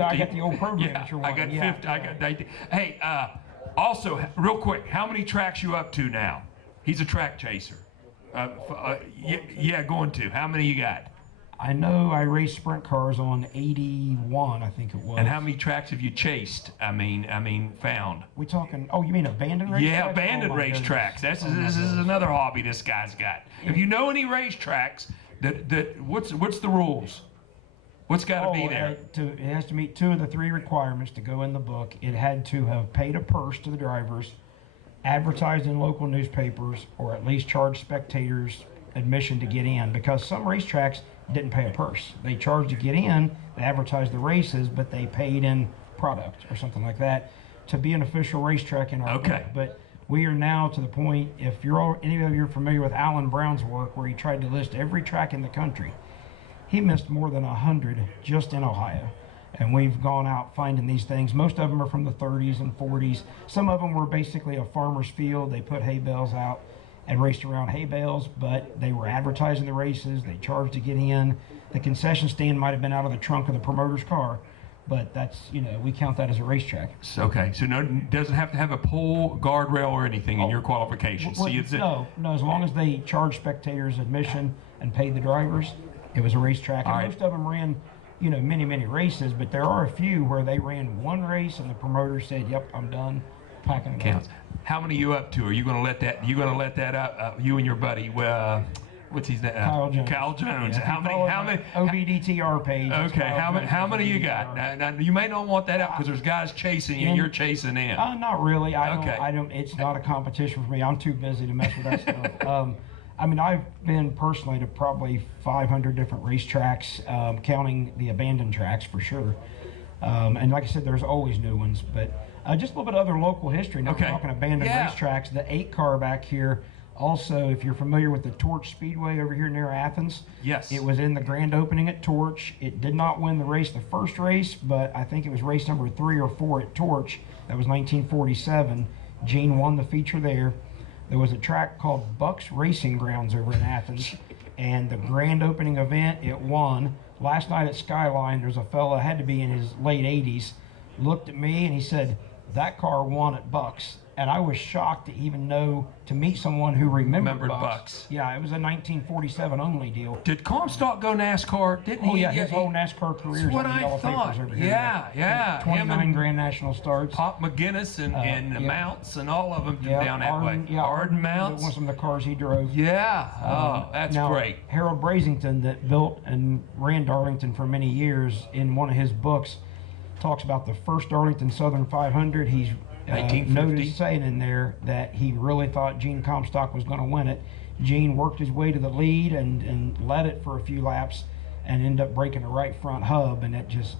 I got the old program. Yeah, I got 50. I got 19. Hey, also, real quick, how many tracks you up to now? He's a track chaser. Going to. How many you got? I know I raced sprint cars on 81, I think it was. And how many tracks have you chased? I mean, found? We talking? Oh, you mean abandoned racetracks? Yeah, abandoned racetracks. This is another hobby this guy's got. If you know any racetracks, what's the rules? What's got to be there? It has to meet 2 of the 3 requirements to go in the book. It had to have paid a purse to the drivers, advertised in local newspapers, or at least charged spectators admission to get in, because some racetracks didn't pay a purse. They charged to get in, they advertised the races, but they paid in product or something like that to be an official racetrack in our book. But we are now to the point, if any of you are familiar with Alan Brown's work, where he tried to list every track in the country, he missed more than 100 just in Ohio. And we've gone out finding these things. Most of them are from the 30s and 40s. Some of them were basically a farmer's field. They put hay bales out and raced around hay bales, but they were advertising the races. They charged to get in. The concession stand might have been out of the trunk of the promoter's car, but that's, we count that as a racetrack. Okay, so no, doesn't have to have a pole, guardrail, or anything in your qualifications. No, as long as they charged spectators admission and paid the drivers, it was a racetrack. And most of them ran, many, many races, but there are a few where they ran one race and the promoter said, "Yep, I'm done packing it up." How many are you up to? Are you going to let that? Up? You and your buddy? What's his name? Kyle Jones. Kyle Jones. Yeah, How many? OBDTR page. Okay. How many you got? Now, you may not want that out because there's guys chasing you and you're chasing them. Not really. I don't. It's not a competition for me. I'm too busy to mess with that stuff. I've been personally to probably 500 different racetracks, counting the abandoned tracks for sure. And like I said, there's always new ones. But just a little bit of other local history. Now we're talking abandoned racetracks. The 8 car back here. Also, if you're familiar with the Torch Speedway over here near Athens, yes, it was in the grand opening at Torch. It did not win the race the first race, but I think it was race number 3 or 4 at Torch. That was 1947. Gene won the feature there. There was a track called Buck's Racing Grounds over in Athens, and the grand opening event, it won. Last night at Skyline, there's a fella, had to be in his late 80s, looked at me and he said, "That car won at Buck's." And I was shocked to even to meet someone who remembered Bucks. Yeah, it was a 1947 only deal. Did Comstock go NASCAR? Didn't he? Oh yeah, his whole NASCAR career is on the yellow papers over here. Yeah. 29 Grand National starts. Pop McGinnis and Mounts and all of them down that way. Yeah, Arden Mounts. Was some of the cars he drove. Yeah. That's great. Harold Brasington, that built and ran Darlington for many years, in one of his books, talks about the first Darlington Southern 500. He's noticed saying in there that he really thought Gene Comstock was going to win it. Gene worked his way to the lead and led it for a few laps and ended up breaking the right front hub, and it just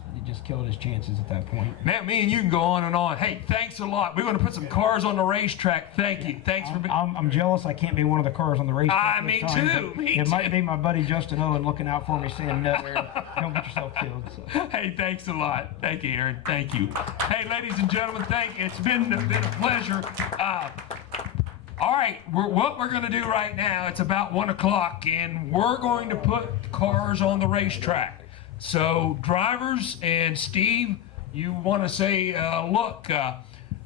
killed his chances at that point. Man, me and you can go on and on. Hey, thanks a lot. We're going to put some cars on the racetrack. Thank you. Thanks for being. I'm jealous I can't be one of the cars on the racetrack. Me this time, too. but Me it too. might be my buddy Justin Owen looking out for me, saying no, Aaron, don't get yourself killed. So. Hey, thanks a lot. Thank you, Aaron. Thank you. Hey, ladies and gentlemen, it's been a pleasure. All right, what we're going to do right now, it's about 1 o'clock, and we're going to put cars on the racetrack. So, drivers and Steve, you want to say, look,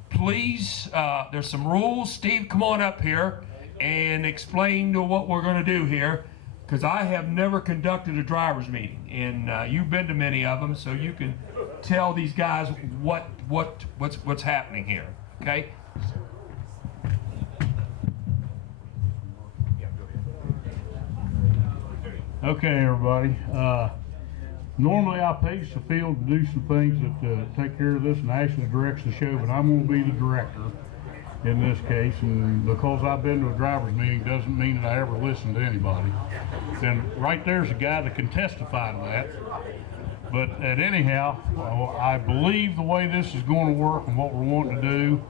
please, there's some rules. Steve, come on up here and explain to what we're going to do here, because I have never conducted a drivers meeting, and you've been to many of them, so you can tell these guys what's happening here. Okay. Okay, everybody. Normally I pace the field to do some things that take care of this and actually directs the show, but I'm going to be the director in this case, and because I've been to a driver's meeting doesn't mean that I ever listen to anybody. And right there's a guy that can testify to that. But anyhow, I believe the way this is going to work and what we're wanting to do,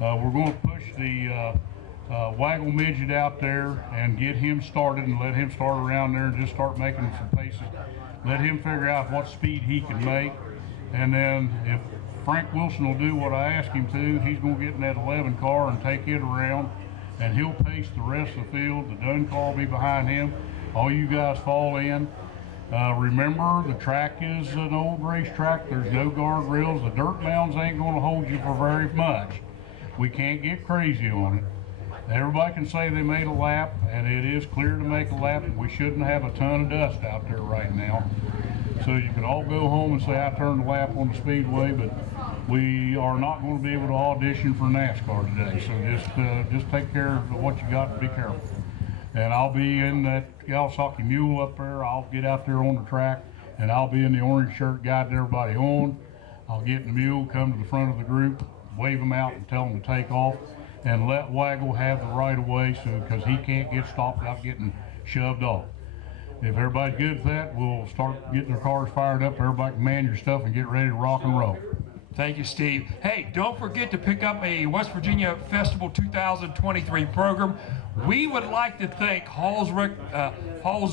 we're going to push the waggle midget out there and get him started and let him start around there and just start making some paces. Let him figure out what speed he can make. And then if Frank Wilson will do what I ask him to, he's going to get in that 11 car and take it around, and he'll pace the rest of the field. The Dunn car will be behind him. All you guys fall in. Remember, the track is an old racetrack. There's no guardrails. The dirt mounds ain't going to hold you for very much. We can't get crazy on it. Everybody can say they made a lap, and it is clear to make a lap, and we shouldn't have a ton of dust out there right now. So you can all go home and say I turned a lap on the speedway, but we are not going to be able to audition for NASCAR today. So just take care of what you got and be careful. And I'll be in that Kawasaki mule up there. I'll get out there on the track, and I'll be in the orange shirt guiding everybody on. I'll get in the mule, come to the front of the group, wave them out and tell them to take off, and let Waggle have the right of way, so because he can't get stopped without getting shoved off. If everybody's good with that, we'll start getting their cars fired up. Everybody can man your stuff and get ready to rock and roll. Thank you, Steve. Hey, don't forget to pick up a West Virginia Festival 2023 program. We would like to thank Hall's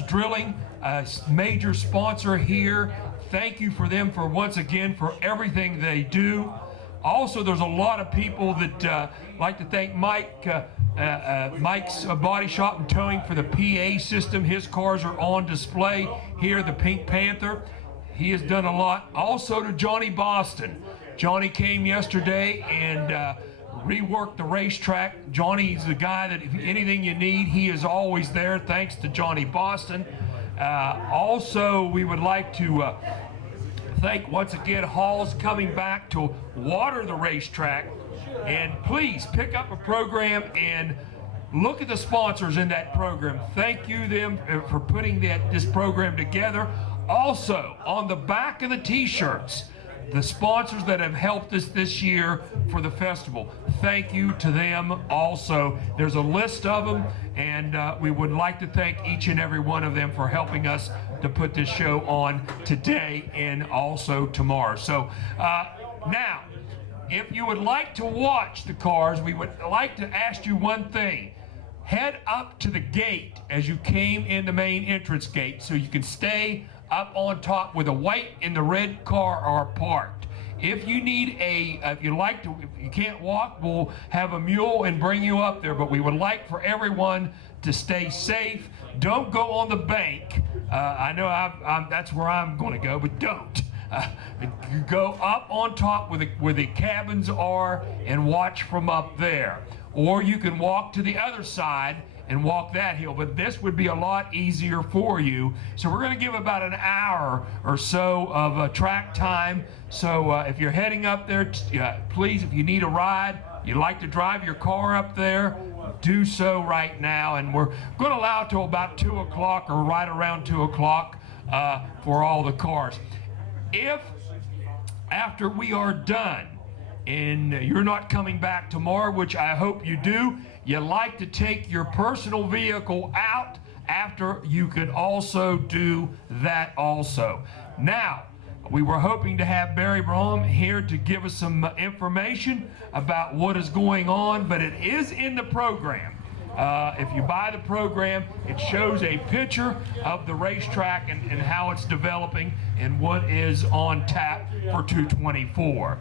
Drilling, a major sponsor here. Thank you for them for once again for everything they do. Also, there's a lot of people that like to thank Mike's Body Shop and Towing for the PA system. His cars are on display here, the Pink Panther. He has done a lot. Also to Johnny Boston. Johnny came yesterday and reworked the racetrack. Johnny's the guy that if anything you need, he is always there. Thanks to Johnny Boston. Also, we would like to thank once again Hall's coming back to water the racetrack. And please pick up a program and look at the sponsors in that program. Thank you them for putting this program together. Also, on the back of the t-shirts, the sponsors that have helped us this year for the festival, thank you to them also. There's a list of them, and we would like to thank each and every one of them for helping us to put this show on today and also tomorrow. So now, if you would like to watch the cars, we would like to ask you one thing. Head up to the gate as you came in the main entrance gate so you can stay up on top where the white and the red car are parked. If you need if you can't walk, we'll have a mule and bring you up there, but we would like for everyone to stay safe. Don't go on the bank. I know that's where I'm going to go, but don't. You go up on top where the cabins are and watch from up there. Or you can walk to the other side and walk that hill, but this would be a lot easier for you. So we're going to give about an hour or so of track time. So if you're heading up there, please, if you need a ride, you'd like to drive your car up there, do so right now. And we're going to allow till about 2 o'clock or right around 2 o'clock for all the cars. If after we are done, and you're not coming back tomorrow, which I hope you do, you like to take your personal vehicle out after, you can also do that also. Now, we were hoping to have Barry Brom here to give us some information about what is going on, but it is in the program. If you buy the program, it shows a picture of the racetrack and how it's developing and what is on tap for 224.